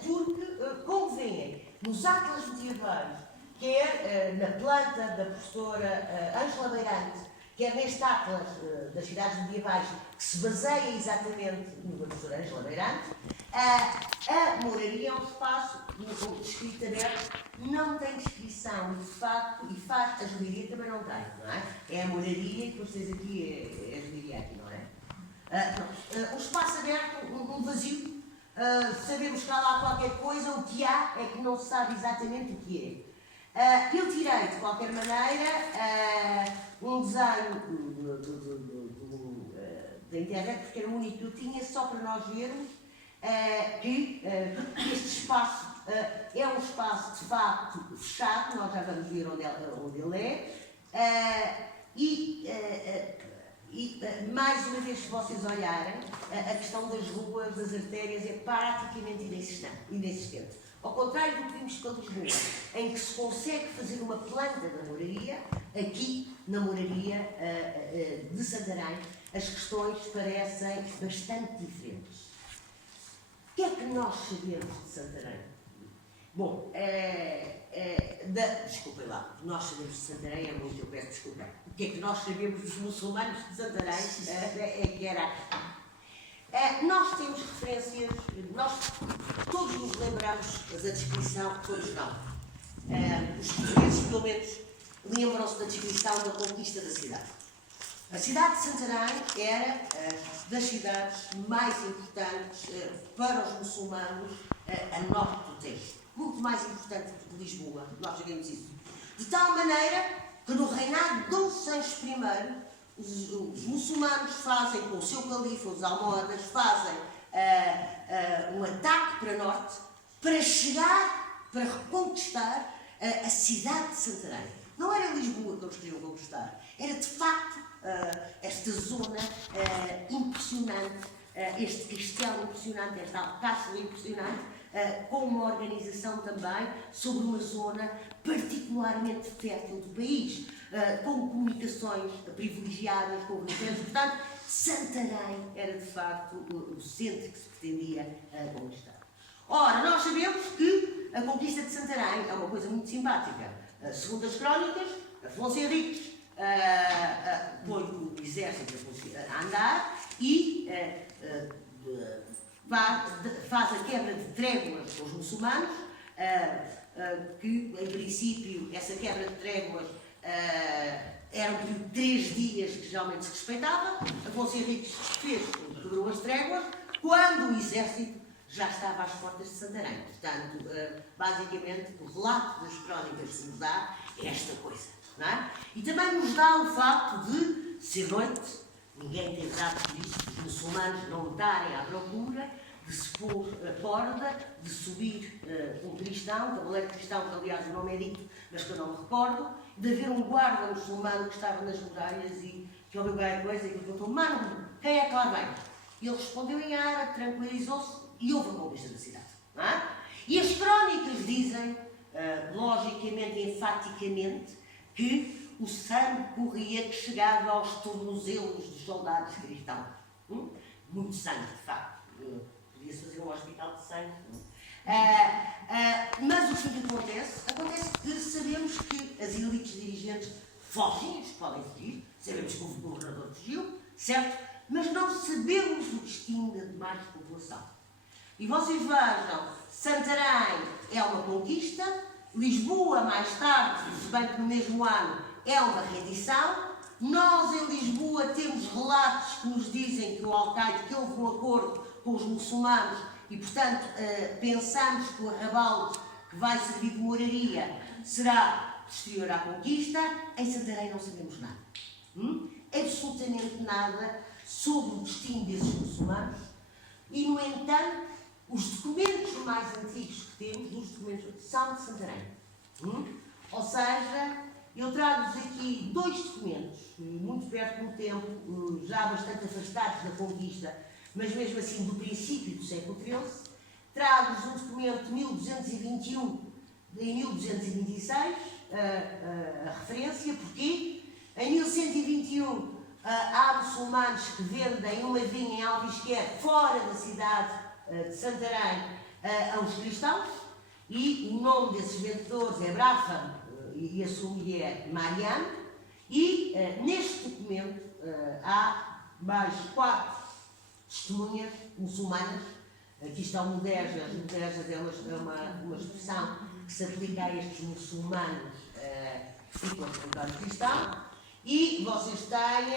Porque, como veem, nos atlas medievais, quer na planta da professora Ângela Beirante, quer neste atlas das cidades medievais, que se baseia exatamente no professor Ângela Beirante, a moraria é um espaço descrito aberto, não tem descrição, de facto, e faz, a joalheria também não tem, não é? É a moraria e depois tens aqui a joalheria aqui, não é? Um espaço aberto, um vazio, sabemos que há lá qualquer coisa, o que há é que não se sabe exatamente o que é. Eu tirei, de qualquer maneira, um desenho da internet, porque era o único que eu tinha, só para nós vermos que este espaço é um espaço, de facto, fechado, nós já vamos ver onde ele é, e mais uma vez, se vocês olharem, a questão das ruas, das artérias, é praticamente inexistente. Ao contrário do que vimos para Lisboa, em que se consegue fazer uma planta da moraria, aqui na moraria de Santarém as questões parecem bastante diferentes. O que é que nós sabemos de Santarém? Bom, desculpem lá, nós sabemos de Santarém, é muito, eu peço desculpa. O que é que nós sabemos dos muçulmanos de Santarém? É que era a questão. Nós temos referências, nós todos nos lembramos da descrição, todos não. Os portugueses, pelo menos, lembram-se da descrição da conquista da cidade. A cidade de Santarém era das cidades mais importantes para os muçulmanos a norte do Tejo. Muito mais importante que Lisboa, nós sabemos isso. De tal maneira que no reinado de Dom Sancho I, os muçulmanos fazem, com o seu califa, os almohadas, fazem um ataque para norte para chegar, para reconquistar a cidade de Santarém. Não era Lisboa que eles queriam conquistar, era de facto esta zona impressionante, este castelo impressionante, esta alcáçara impressionante, com uma organização também sobre uma zona particularmente fértil do país, com comunicações privilegiadas, com religiões. Portanto, Santarém era de facto o centro que se pretendia conquistar. Ora, nós sabemos que a conquista de Santarém é uma coisa muito simpática. Segundo as crónicas, Afonso Henriques põe o exército a andar e faz a quebra de tréguas com os muçulmanos, que em princípio essa quebra de tréguas era um período de 3 dias que geralmente se respeitava. Afonso Henriques quebrou as tréguas quando o exército já estava às portas de Santarém. Portanto, basicamente, o relato das crónicas que nos dá é esta coisa, não é? E também nos dá o facto de ser noite, ninguém tem dados por isso, os muçulmanos não estarem à procura de se pôr a corda, de subir um cristão, um cavaleiro cristão, que aliás o nome é dito, mas que eu não me recordo, de haver um guarda muçulmano que estava nas muralhas e que ouviu qualquer coisa e que perguntou: mano, quem é que lá vem? E ele respondeu em árabe, tranquilizou-se e houve a conquista da cidade. Não é? E as crónicas dizem, logicamente, enfaticamente, que o sangue corria que chegava aos tornozelos dos soldados cristãos. Muito sangue, de facto. Podia-se fazer um hospital de sangue. Mas o que acontece? Acontece que sabemos que as elites dirigentes fogem, eles podem fugir, sabemos que o governador fugiu, certo? Mas não sabemos o destino da demais população. E vocês vejam, Santarém é uma conquista, Lisboa, mais tarde, se bem que no mesmo ano, é uma rendição. Nós, em Lisboa, temos relatos que nos dizem que o alcaide, que houve um acordo com os muçulmanos e, portanto, pensamos que o arrabal que vai servir de moraria será posterior à conquista. Em Santarém não sabemos nada. Absolutamente nada sobre o destino desses muçulmanos. E, no entanto, os documentos mais antigos que temos, os documentos são de Santarém. Ou seja, eu trago-vos aqui dois documentos, muito perto no tempo, já bastante afastados da conquista, mas mesmo assim do princípio do século XIII. Trago-vos um documento de 1221 em 1226, a referência, porquê? Em 1121 há muçulmanos que vendem uma vinha em Alvisquer, fora da cidade de Santarém, aos cristãos, e o nome desses vendedores é Brafam e a sua mulher Mariam, e neste documento há mais 4 testemunhas muçulmanas. Aqui estão mudejas. Mudejas é uma expressão que se aplica a estes muçulmanos enquanto cristão. E vocês têm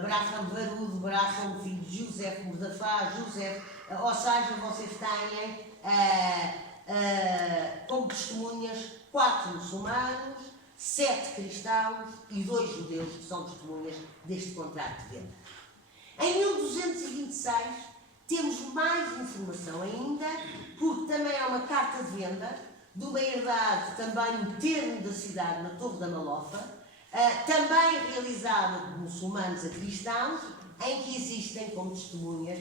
Brafam Barudo, Brafam, filho de José, Mordafá, José, ou seja, vocês têm como testemunhas 4 muçulmanos, 7 cristãos e 2 judeus que são testemunhas deste contrato de venda. Em 1226 temos mais informação ainda, porque também há uma carta de venda de uma herdade, também no termo da cidade, na Torre da Malofa, também realizada de muçulmanos a cristãos, em que existem como testemunhas,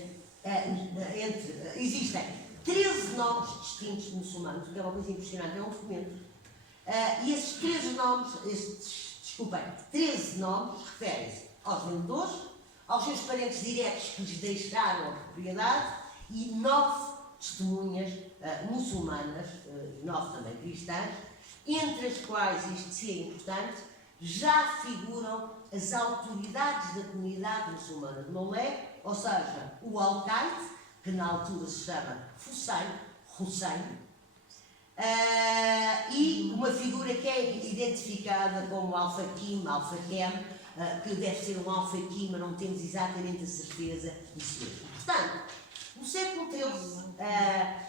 existem 13 nomes distintos de muçulmanos, que é uma coisa impressionante, é um documento. E esses 13 nomes referem-se aos vendedores, aos seus parentes diretos que lhes deixaram a propriedade e 9 testemunhas muçulmanas, 9 também cristãs, entre as quais, isto se é importante, já figuram as autoridades da comunidade muçulmana de Molé, ou seja, o alcaide, que na altura se chama Hussein, e uma figura que é identificada como Al-Fakim, que deve ser um Al-Fakim, mas não temos exatamente a certeza disso mesmo. Portanto, no século XIII,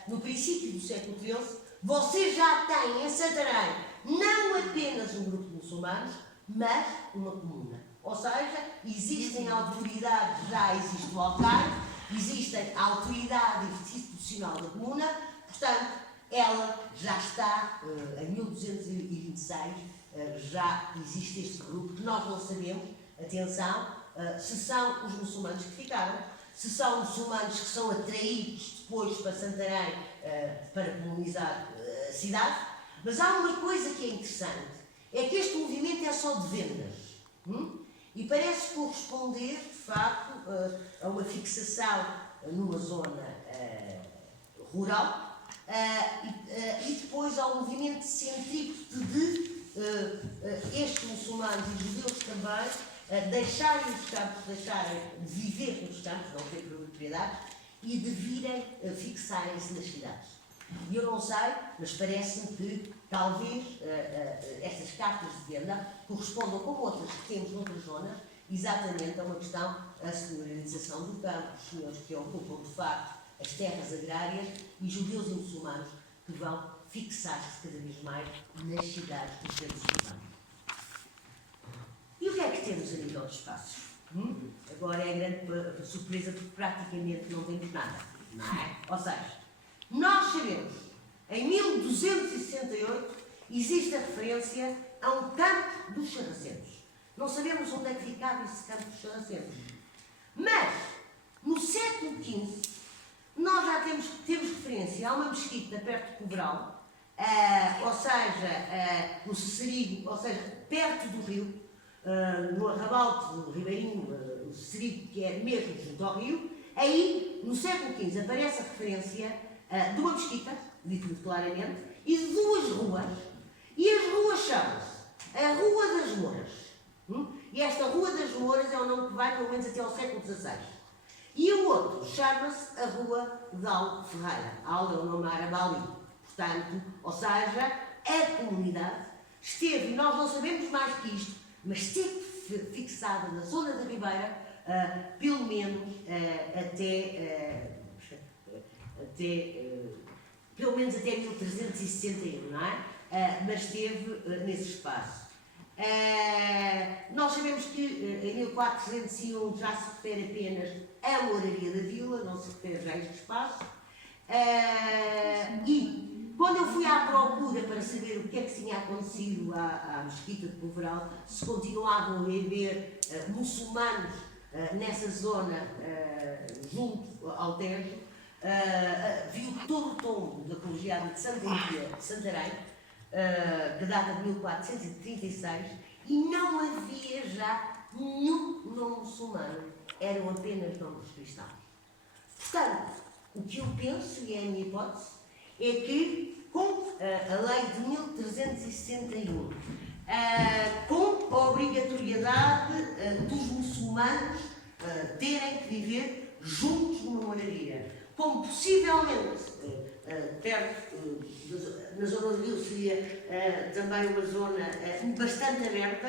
no princípio do século XIII, vocês já têm em Santarém não apenas um grupo de muçulmanos, mas uma comuna. Ou seja, existem autoridades, já existe o alcaide, existem a autoridade institucional da comuna, portanto, ela já está, em 1226, já existe este grupo, que nós não sabemos, atenção, se são os muçulmanos que ficaram, se são muçulmanos que são atraídos depois para Santarém para comunizar a cidade, mas há uma coisa que é interessante, é que este movimento é só de vendas, e parece corresponder, de facto, a uma fixação numa zona rural, e depois ao movimento centrípeto de estes muçulmanos e judeus também deixarem os campos, deixarem de viver nos campos, não ter propriedade, e de virem fixarem-se nas cidades. E eu não sei, mas parece-me que talvez estas cartas de venda correspondam, como outras que temos noutras zonas, exatamente a uma questão, a senhorialização do campo, os senhores que ocupam de facto as terras agrárias e judeus e muçulmanos que vão fixar-se cada vez mais nas cidades dos centros urbanos. E o que é que temos a nível de espaços? Agora é a grande surpresa porque praticamente não temos nada, não é? Ou seja, nós sabemos, em 1268 existe a referência a um campo dos sarracenos. Não sabemos onde é que ficava esse campo dos sarracenos. Mas, no século XV, nós já temos referência a uma mesquita perto de Cobral, ou seja, no Cecerigo, ou seja, perto do rio, no arrabalde do Ribeirinho, o Cecerigo, que é mesmo junto ao rio, aí, no século XV, aparece a referência de uma mesquita, dito muito claramente, e de duas ruas, e as ruas chamam-se a Rua das Mouras. E esta Rua das Mouras é o nome que vai, pelo menos, até ao século XVI. E o outro chama-se a Rua de Al Ferreira. Al é o nome árabe Ali. Portanto, ou seja, a comunidade esteve, e nós não sabemos mais que isto, mas esteve fixada na zona da Ribeira, pelo menos pelo menos até 1361, não é? Mas esteve nesse espaço. Nós sabemos que em 1401 já se refere apenas à moraria da vila, não se refere já a este espaço. E quando eu fui à procura para saber o que é que tinha acontecido à mesquita de Poveral, se continuavam a haver muçulmanos nessa zona junto ao Tejo, viu todo o tombo da colegiada de Santa Maria de Santarém, que data de 1436, e não havia já nenhum nome muçulmano, eram apenas nomes cristãos. Portanto, o que eu penso, e é a minha hipótese, é que com a lei de 1361, com a obrigatoriedade dos muçulmanos terem que viver juntos numa moraria, como possivelmente perto, na zona do Rio seria também uma zona bastante aberta,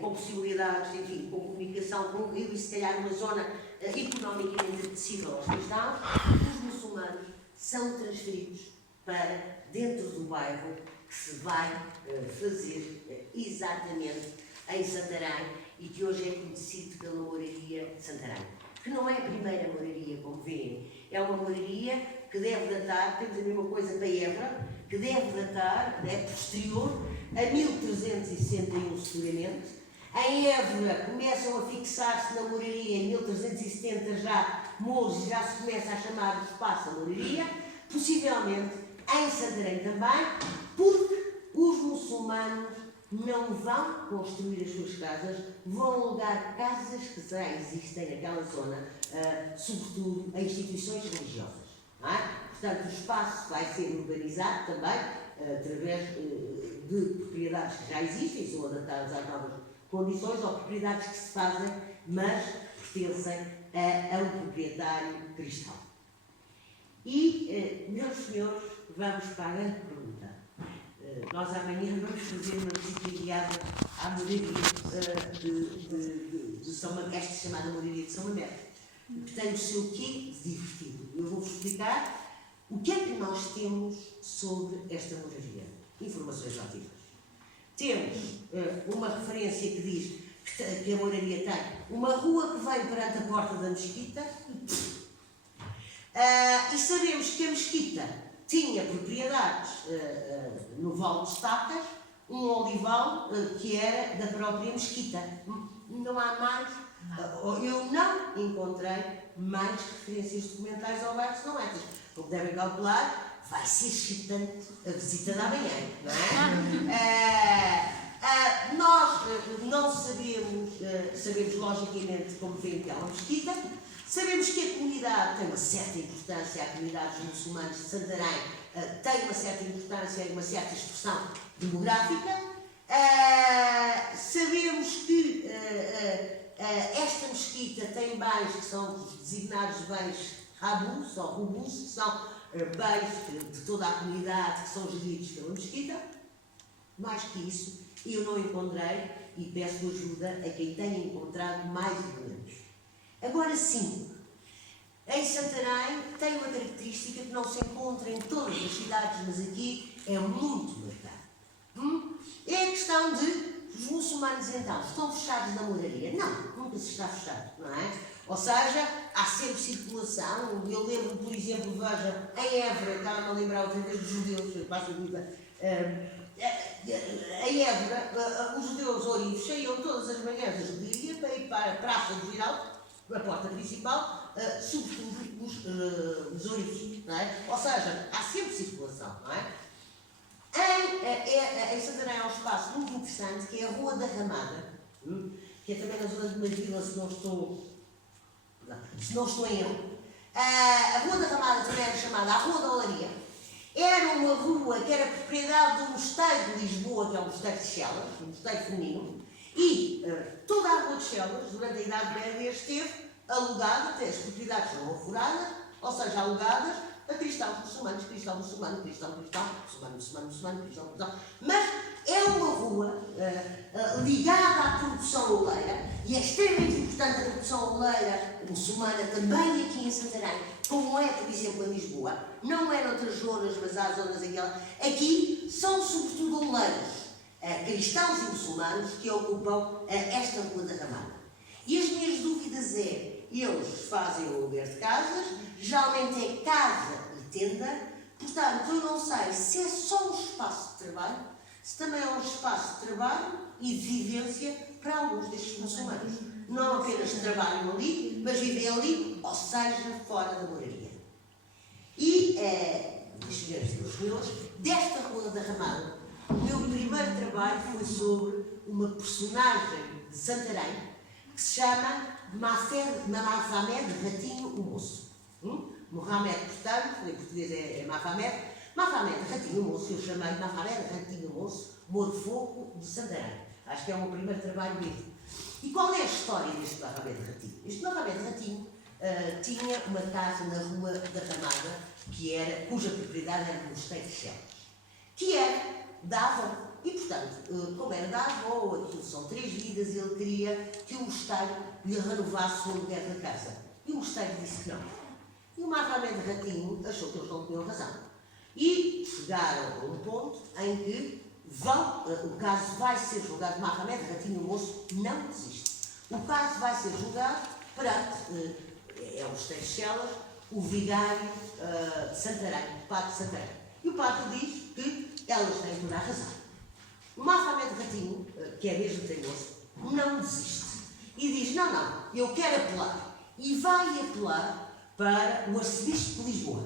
com possibilidades, enfim, com comunicação com o Rio e se calhar uma zona economicamente acessível aos cristãos, os muçulmanos são transferidos para dentro do bairro que se vai fazer exatamente em Santarém e que hoje é conhecido pela moraria de Santarém, que não é a primeira moraria, como veem, é uma moraria que deve datar, temos a mesma coisa para Évora, que deve datar, é posterior a 1361 seguramente. Em Évora começam a fixar-se na moraria, em 1370 já Mouros já se começa a chamar o espaço a moraria, possivelmente em Santarém também, porque os muçulmanos não vão construir as suas casas, vão alugar casas que já existem naquela zona, sobretudo em instituições religiosas. Não é? Portanto, o espaço vai ser urbanizado também, através de propriedades que já existem, são adaptadas às novas condições, ou propriedades que se fazem, mas pertencem a um proprietário cristão. E, meus senhores, vamos para a grande pergunta. Nós amanhã vamos fazer uma visita guiada à moraria de São Mamede, esta chamada moraria de São Mamede, que tem o seu quê de divertido. Eu vou-vos explicar o que é que nós temos sobre esta moraria. Informações ótimas. Temos uma referência que diz que a moraria tem uma rua que vem perante a porta da mesquita, e sabemos que a mesquita tinha propriedades no Vale de Estacas, um olival que era da própria mesquita. Não há mais, eu não encontrei mais referências documentais ao bairro senão estas. Como devem calcular, vai ser excitante a visita da manhã, não é? Nós não sabemos, sabemos logicamente como vem que há uma mesquita, sabemos que a comunidade tem uma certa importância, a comunidade dos muçulmanos de Santarém tem uma certa importância e uma certa expressão demográfica. Sabemos que esta mesquita tem bens que são designados bens rabus ou rubus, que são bens de toda a comunidade que são geridos pela mesquita. Mais que isso, eu não encontrei e peço ajuda a quem tenha encontrado mais elementos. Agora sim, em Santarém tem uma característica que não se encontra em todas as cidades, mas aqui é muito marcada. É a questão de os muçulmanos então estão fechados na moraria. Não, nunca se está fechado, não é? Ou seja, há sempre circulação. Eu lembro, por exemplo, vejam, em Évora, estava-me a lembrar outra vez dos judeus, eu passo a dúvida, em Évora, os judeus ourivos saíam todas as manhãs da juderia para ir para a Praça do Giraldo, a porta principal, sobretudo os ourivos, não é? Ou seja, há sempre circulação, não é? interessante, que é a Rua da Ramada, que é também na zona de uma vila, se não estou em erro. A Rua da Ramada também era chamada a Rua da Olaria. Era uma rua que era propriedade do Mosteiro de Lisboa, que é o Mosteiro de Chelas, um mosteiro feminino, e toda a Rua de Chelas, durante a Idade Média, esteve alugada, até as propriedades foram afuradas, ou seja, alugadas a cristãos muçulmanos, cristão muçulmano, cristão cristão, muçulmano muçulmano, muçulmano, cristão cristão. Mas é uma rua ligada à produção oleira, e é extremamente importante a produção oleira muçulmana também aqui em Santarém, como é, por exemplo, em Lisboa. Não é noutras zonas, mas há zonas aquelas. Aqui são sobretudo oleiros, cristãos e muçulmanos, que ocupam esta Rua da Ramada. E as minhas dúvidas eles fazem o aluguer de casas, geralmente é casa e tenda, portanto eu não sei se é só um espaço de trabalho, se também é um espaço de trabalho e de vivência para alguns destes muçulmanos. Não apenas trabalham ali, mas vivem ali, ou seja, fora da moraria. E, senhoras e senhores, desta Rua da Ramada, o meu primeiro trabalho foi sobre uma personagem de Santarém, que se chama Mafamed Ratinho o Moço. Mohamed, portanto, em português é Mafamed. Mafamed Ratinho o Moço, eu chamei Mafamed Ratinho o Moço, Morfoco de Santarém. Acho que é o meu primeiro trabalho mesmo. E qual é a história deste Mafamed Ratinho? Este Mafamed Ratinho tinha uma casa na Rua da Ramada, cuja propriedade era do Mosteiro de Chelas, que era da avó. E, portanto, como era da avó, aquilo são 3 vidas, ele queria que o mosteiro lhe renovasse o aluguer da casa. E o mosteiro disse que não. E o Mafamed Ratinho achou que eles não tinham razão. E chegaram a um ponto em que o caso vai ser julgado. O Mafamed Ratinho, o moço, não desiste. O caso vai ser julgado perante o Mosteiro de Chelas, o vigário de Santarém, o padre de Santarém. E o padre diz que elas têm toda a razão. O Mafamed Ratinho, que é mesmo teimoso, não desiste. E diz, não, eu quero apelar. E vai apelar para o Arcebispo de Lisboa.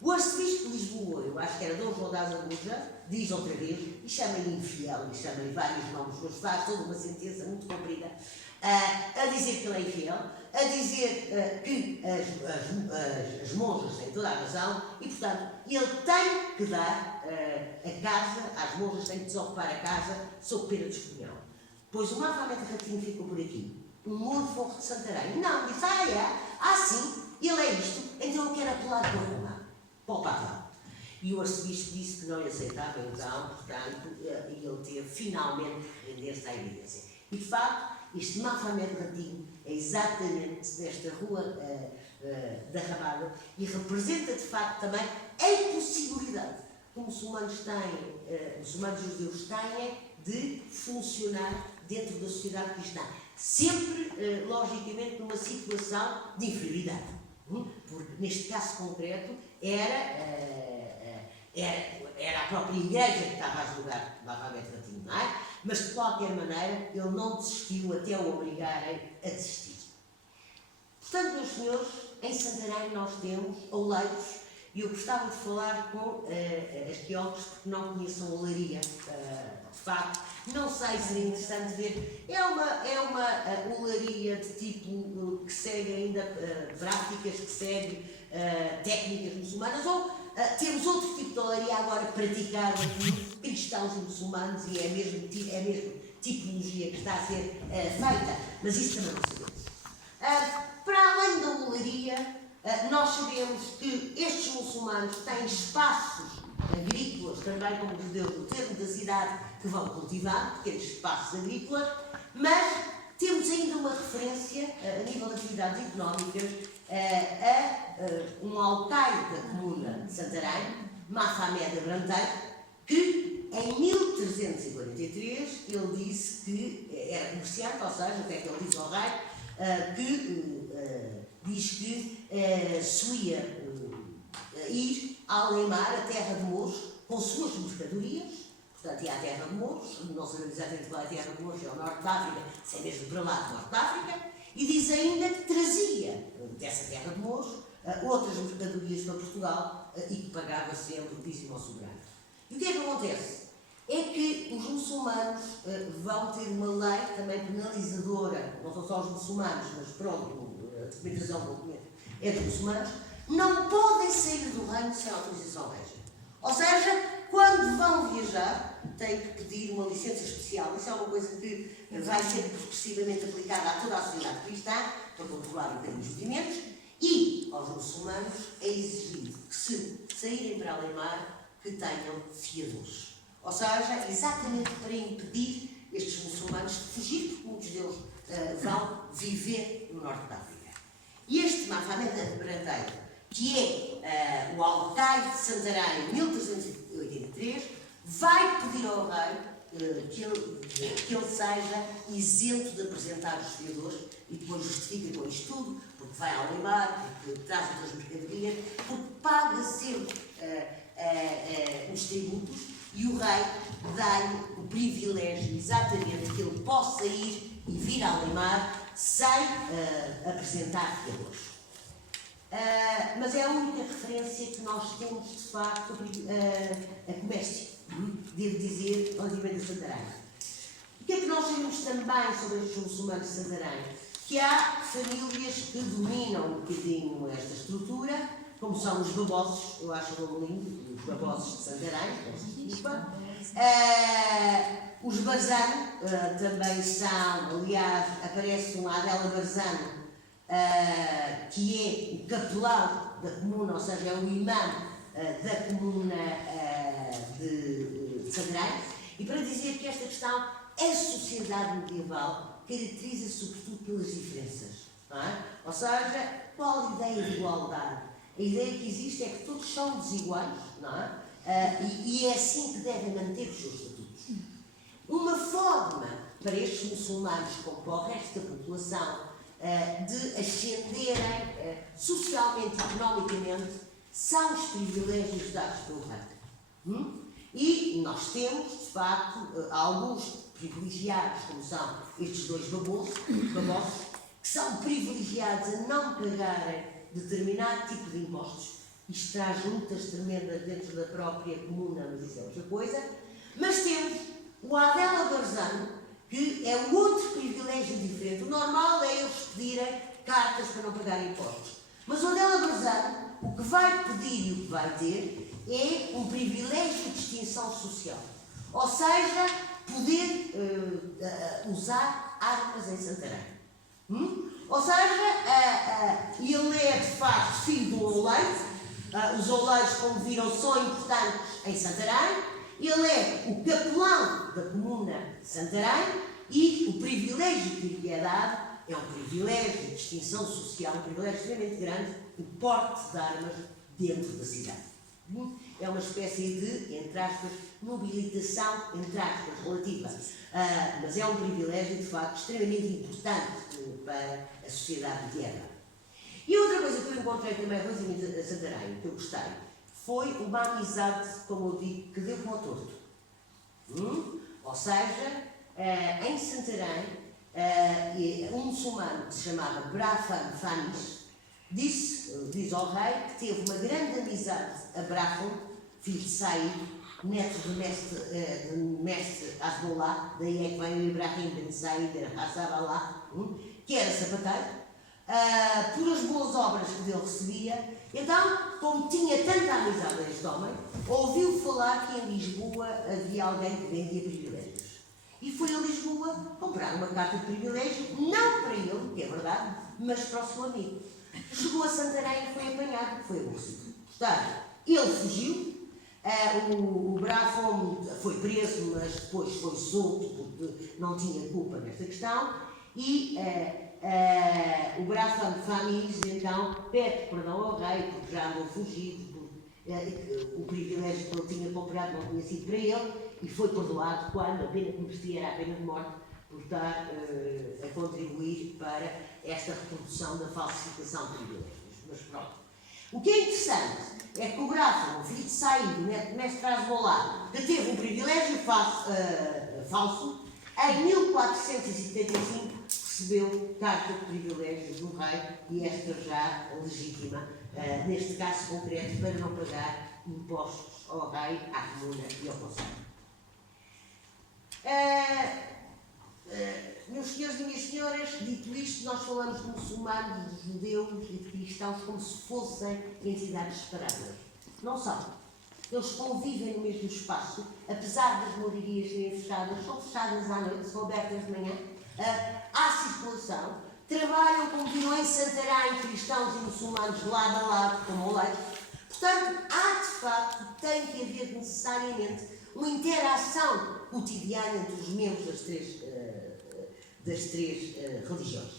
O Arcebispo de Lisboa, eu acho que era Dom João da Azabuja, diz outra vez, e chama-lhe infiel, e chama-lhe vários nomes, mas faz toda uma sentença muito comprida, a dizer que ele é infiel, a dizer que as monjas têm toda a razão, e portanto, ele tem que dar a casa, as monjas têm que desocupar a casa sob pena de excomunhão. Pois o Mafamed Ratinho ficou por aqui. Um Morfoco de Santarém. Não, disse, sim, ele é isto, então eu quero apelar para Roma, para o Papa. E o arcebispo disse que não lhe aceitava, então, portanto, ele teve finalmente que render-se à evidência. E de facto, este Mafamed Ratinho é exatamente desta Rua da Ramada e representa de facto também a impossibilidade que muçulmanos e judeus têm de funcionar dentro da sociedade cristã. Sempre, logicamente, numa situação de inferioridade. Porque neste caso concreto era a própria igreja que estava a julgar Mafamed Ratinho, não é? Mas de qualquer maneira ele não desistiu até o obrigarem a desistir. Portanto, meus senhores, em Santarém nós temos oleiros e eu gostava de falar com arqueólogos porque não conheçam a olaria. De facto, não sei se seria interessante ver. É uma olaria de tipo que segue ainda práticas, que segue técnicas muçulmanas, ou temos outro tipo de olaria agora praticada por cristãos e muçulmanos e é a mesma tipologia que está a ser feita, mas isso também não sabemos. Para além da olaria, nós sabemos que estes muçulmanos têm espaços agrícolas, também como os judeus no termo da cidade, que vão cultivar, pequenos espaços agrícolas, mas temos ainda uma referência, a nível de atividades económicas, a um alcaide da comuna de Santarém, Mafamed Abranteiro, que em 1343 ele disse que era comerciante, ou seja, o que é que ele diz ao rei, diz que se ia ir a Alemar, a terra de Mouros, com suas mercadorias. Portanto, ia à terra de Mouros, não sabemos exatamente qual é a terra de Mouros, é o norte da África, se é mesmo para lá do norte da África, e diz ainda que trazia dessa terra de Mouros outras mercadorias para Portugal e que pagava sempre o dízimo ao soberano. E o que é que acontece? é que os muçulmanos vão ter uma lei também penalizadora, não são só os muçulmanos, mas pronto, a documentação é dos muçulmanos, não podem sair do reino sem autorização regia. Ou seja, quando vão viajar, têm que pedir uma licença especial. Isso é uma coisa que vai ser progressivamente aplicada a toda a sociedade cristã, para controlar um bocadinho os movimentos, e aos muçulmanos é exigido que, se saírem para além-mar, que tenham fiadores. Ou seja, exatamente para impedir estes muçulmanos de fugir, porque muitos deles vão viver no norte da África. E este Mohamed Brandeiro, que é o alcaide de Santarém em 1383, vai pedir ao rei que ele seja isento de apresentar os fiadores, e depois justifica com isto tudo, porque vai ao mar, porque traz outras mercadorias, porque paga sempre os tributos, e o rei dá-lhe o privilégio exatamente que ele possa ir e vir ao mar sem apresentar fiadores. Mas é a única referência que nós temos, de facto, a comércio, devo dizer, relativamente a Santarém. O que é que nós sabemos também sobre estes muçulmanos de Santarém? Que há famílias que dominam um bocadinho esta estrutura, como são os babosos, eu acho o nome lindo, os babosos de Santarém, os Barzano também são, aliás, aparece um Adela Barzano, que é o capelão da comuna, ou seja, é o imã da comuna de Santarém, e para dizer que esta questão, a sociedade medieval caracteriza sobretudo pelas diferenças, não é? Ou seja, qual a ideia de igualdade? A ideia que existe é que todos são desiguais, não é? E é assim que devem manter os seus estatutos. Uma forma para estes muçulmanos, como para o resto da população, de ascenderem socialmente e economicamente, são os privilégios dados pelo rei. E nós temos, de facto, alguns privilegiados, como são estes dois babosos, que são privilegiados a não pagarem determinado tipo de impostos. Isto traz lutas tremendas dentro da própria comuna, mas isso é outra coisa. Mas temos o Adela Barzano, que é um outro privilégio diferente. O normal é eles pedirem cartas para não pagar impostos. Mas o Adela Barzano, o que vai pedir e o que vai ter é um privilégio de distinção social. Ou seja, poder usar armas em Santarém. Ou seja, ele é de facto filho de um oleiro. Os oleiros, como viram, são importantes em Santarém. Ele é o capelão da comuna de Santarém e o privilégio que lhe é dado é um privilégio de distinção social, um privilégio extremamente grande, o porte de armas dentro da cidade. É uma espécie de, entre aspas, mobilitação, entre aspas, relativa. Mas é um privilégio, de facto, extremamente importante para a sociedade medieval. E outra coisa que eu encontrei também relativamente a Santarém, que eu gostei, foi uma amizade, como eu digo, que deu como ao torto. Ou seja, em Santarém, um muçulmano que se chamava Brafan Fanis diz ao rei que teve uma grande amizade a Brafan, filho de Said, neto do mestre Asbolá, daí é que vem o Ibrahim ben Said Hassaballah, que era sapateiro, por as boas obras que dele recebia. Então, como tinha tanta amizade a este homem, ouviu falar que em Lisboa havia alguém que vendia privilégios. E foi a Lisboa comprar uma carta de privilégio, não para ele, que é verdade, mas para o seu amigo. Chegou a Santarém e foi apanhado, foi aborrecido. Portanto, ele fugiu, o Brafon foi preso, mas depois foi solto porque não tinha culpa nesta questão, e o Brafon Famis então pede perdão ao rei porque já andou fugido, o privilégio que ele tinha comprado não tinha sido para ele, e foi perdoado quando a pena que merecia era a pena de morte por estar a contribuir para esta reprodução da falsificação de privilégios. Mas pronto. O que é interessante é que o Brafon, o filho de Said, o mestre Asbolá, que teve um privilégio falso, em 1475 recebeu carta de privilégios do rei, e esta já legítima, neste caso concreto, para não pagar impostos ao rei, à comuna e ao conselho. Meus senhores e minhas senhoras, dito isto, nós falamos de muçulmanos, de judeus e de cristãos como se fossem entidades separadas. Não são. Eles convivem no mesmo espaço, apesar das moradias serem fechadas, são fechadas à noite, são abertas de manhã, há circulação, trabalham como viram em Santarém, cristãos e muçulmanos lado a lado, como ao lado. Portanto, há de facto, tem que haver necessariamente uma interação cotidiana entre os membros das três religiões.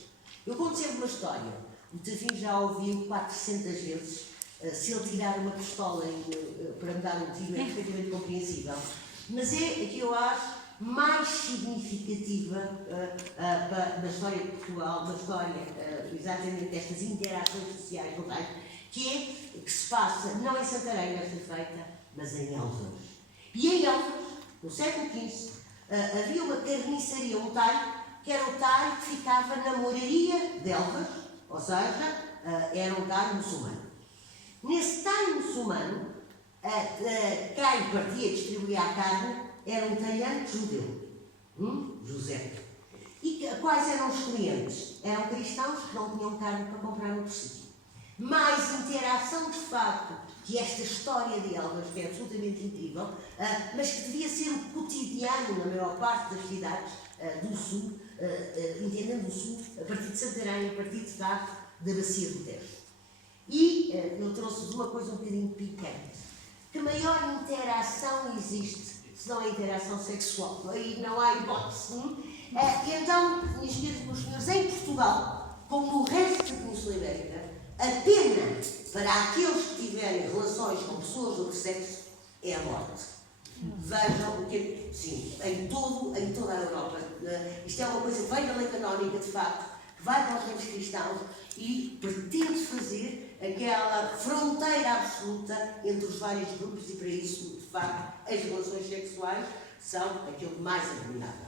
Eu conto sempre uma história. O Tavim já ouviu 400 vezes. Se ele tirar uma pistola para me dar um tiro, é perfeitamente compreensível. Mas é a que eu acho mais significativa na história de Portugal, na história exatamente destas interações sociais locais, que se passa não em Santarém nesta feita, mas em Elvas. E em Elvas, no século XV, havia uma carniçaria, um talho, que era o talho que ficava na moraria de Elvas, ou seja, era um talho muçulmano. Nesse talho muçulmano, quem partia e distribuía a carne era um talhante judeu, José. E quais eram os clientes? Eram cristãos que não tinham carne para comprar no sítio. Mais interação de facto, que esta história de Elvas, que é absolutamente incrível, mas que devia ser o cotidiano na maior parte das cidades do Sul, entendendo o Sul, a partir de Santarém, a partir de facto da Bacia do Tejo. E eu trouxe-vos uma coisa um bocadinho picante. Que maior interação existe, se não a interação sexual? Aí não há hipótese. Então, minhas senhoras e meus senhores, em Portugal, como no resto da Península Ibérica, a pena para aqueles que tiverem relações com pessoas de outro sexo é a morte. Vejam o que sim, em toda a Europa. Isto é uma coisa que vem da lei canónica, de facto, que vai para os reinos cristãos e pretende fazer aquela fronteira absoluta entre os vários grupos e, para isso, de facto, as relações sexuais são aquilo mais abominável.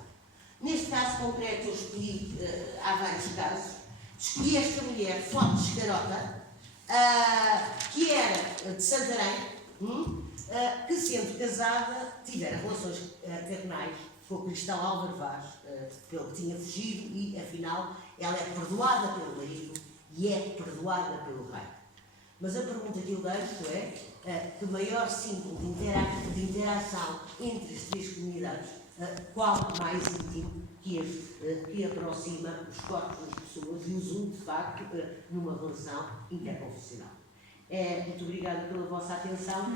Neste caso concreto, eu escolhi, há vários casos, escolhi esta mulher, forte escarota, que era de Santarém, que, sendo casada, tivera relações carnais com o cristão Álvaro Vaz, pelo que tinha fugido, e, afinal, ela é perdoada pelo marido e é perdoada pelo rei. Mas a pergunta que eu deixo é que maior símbolo de interação entre as três comunidades, qual mais íntimo que este, que aproxima os corpos das pessoas e os une, de facto, numa relação interconfessional. Muito obrigada pela vossa atenção.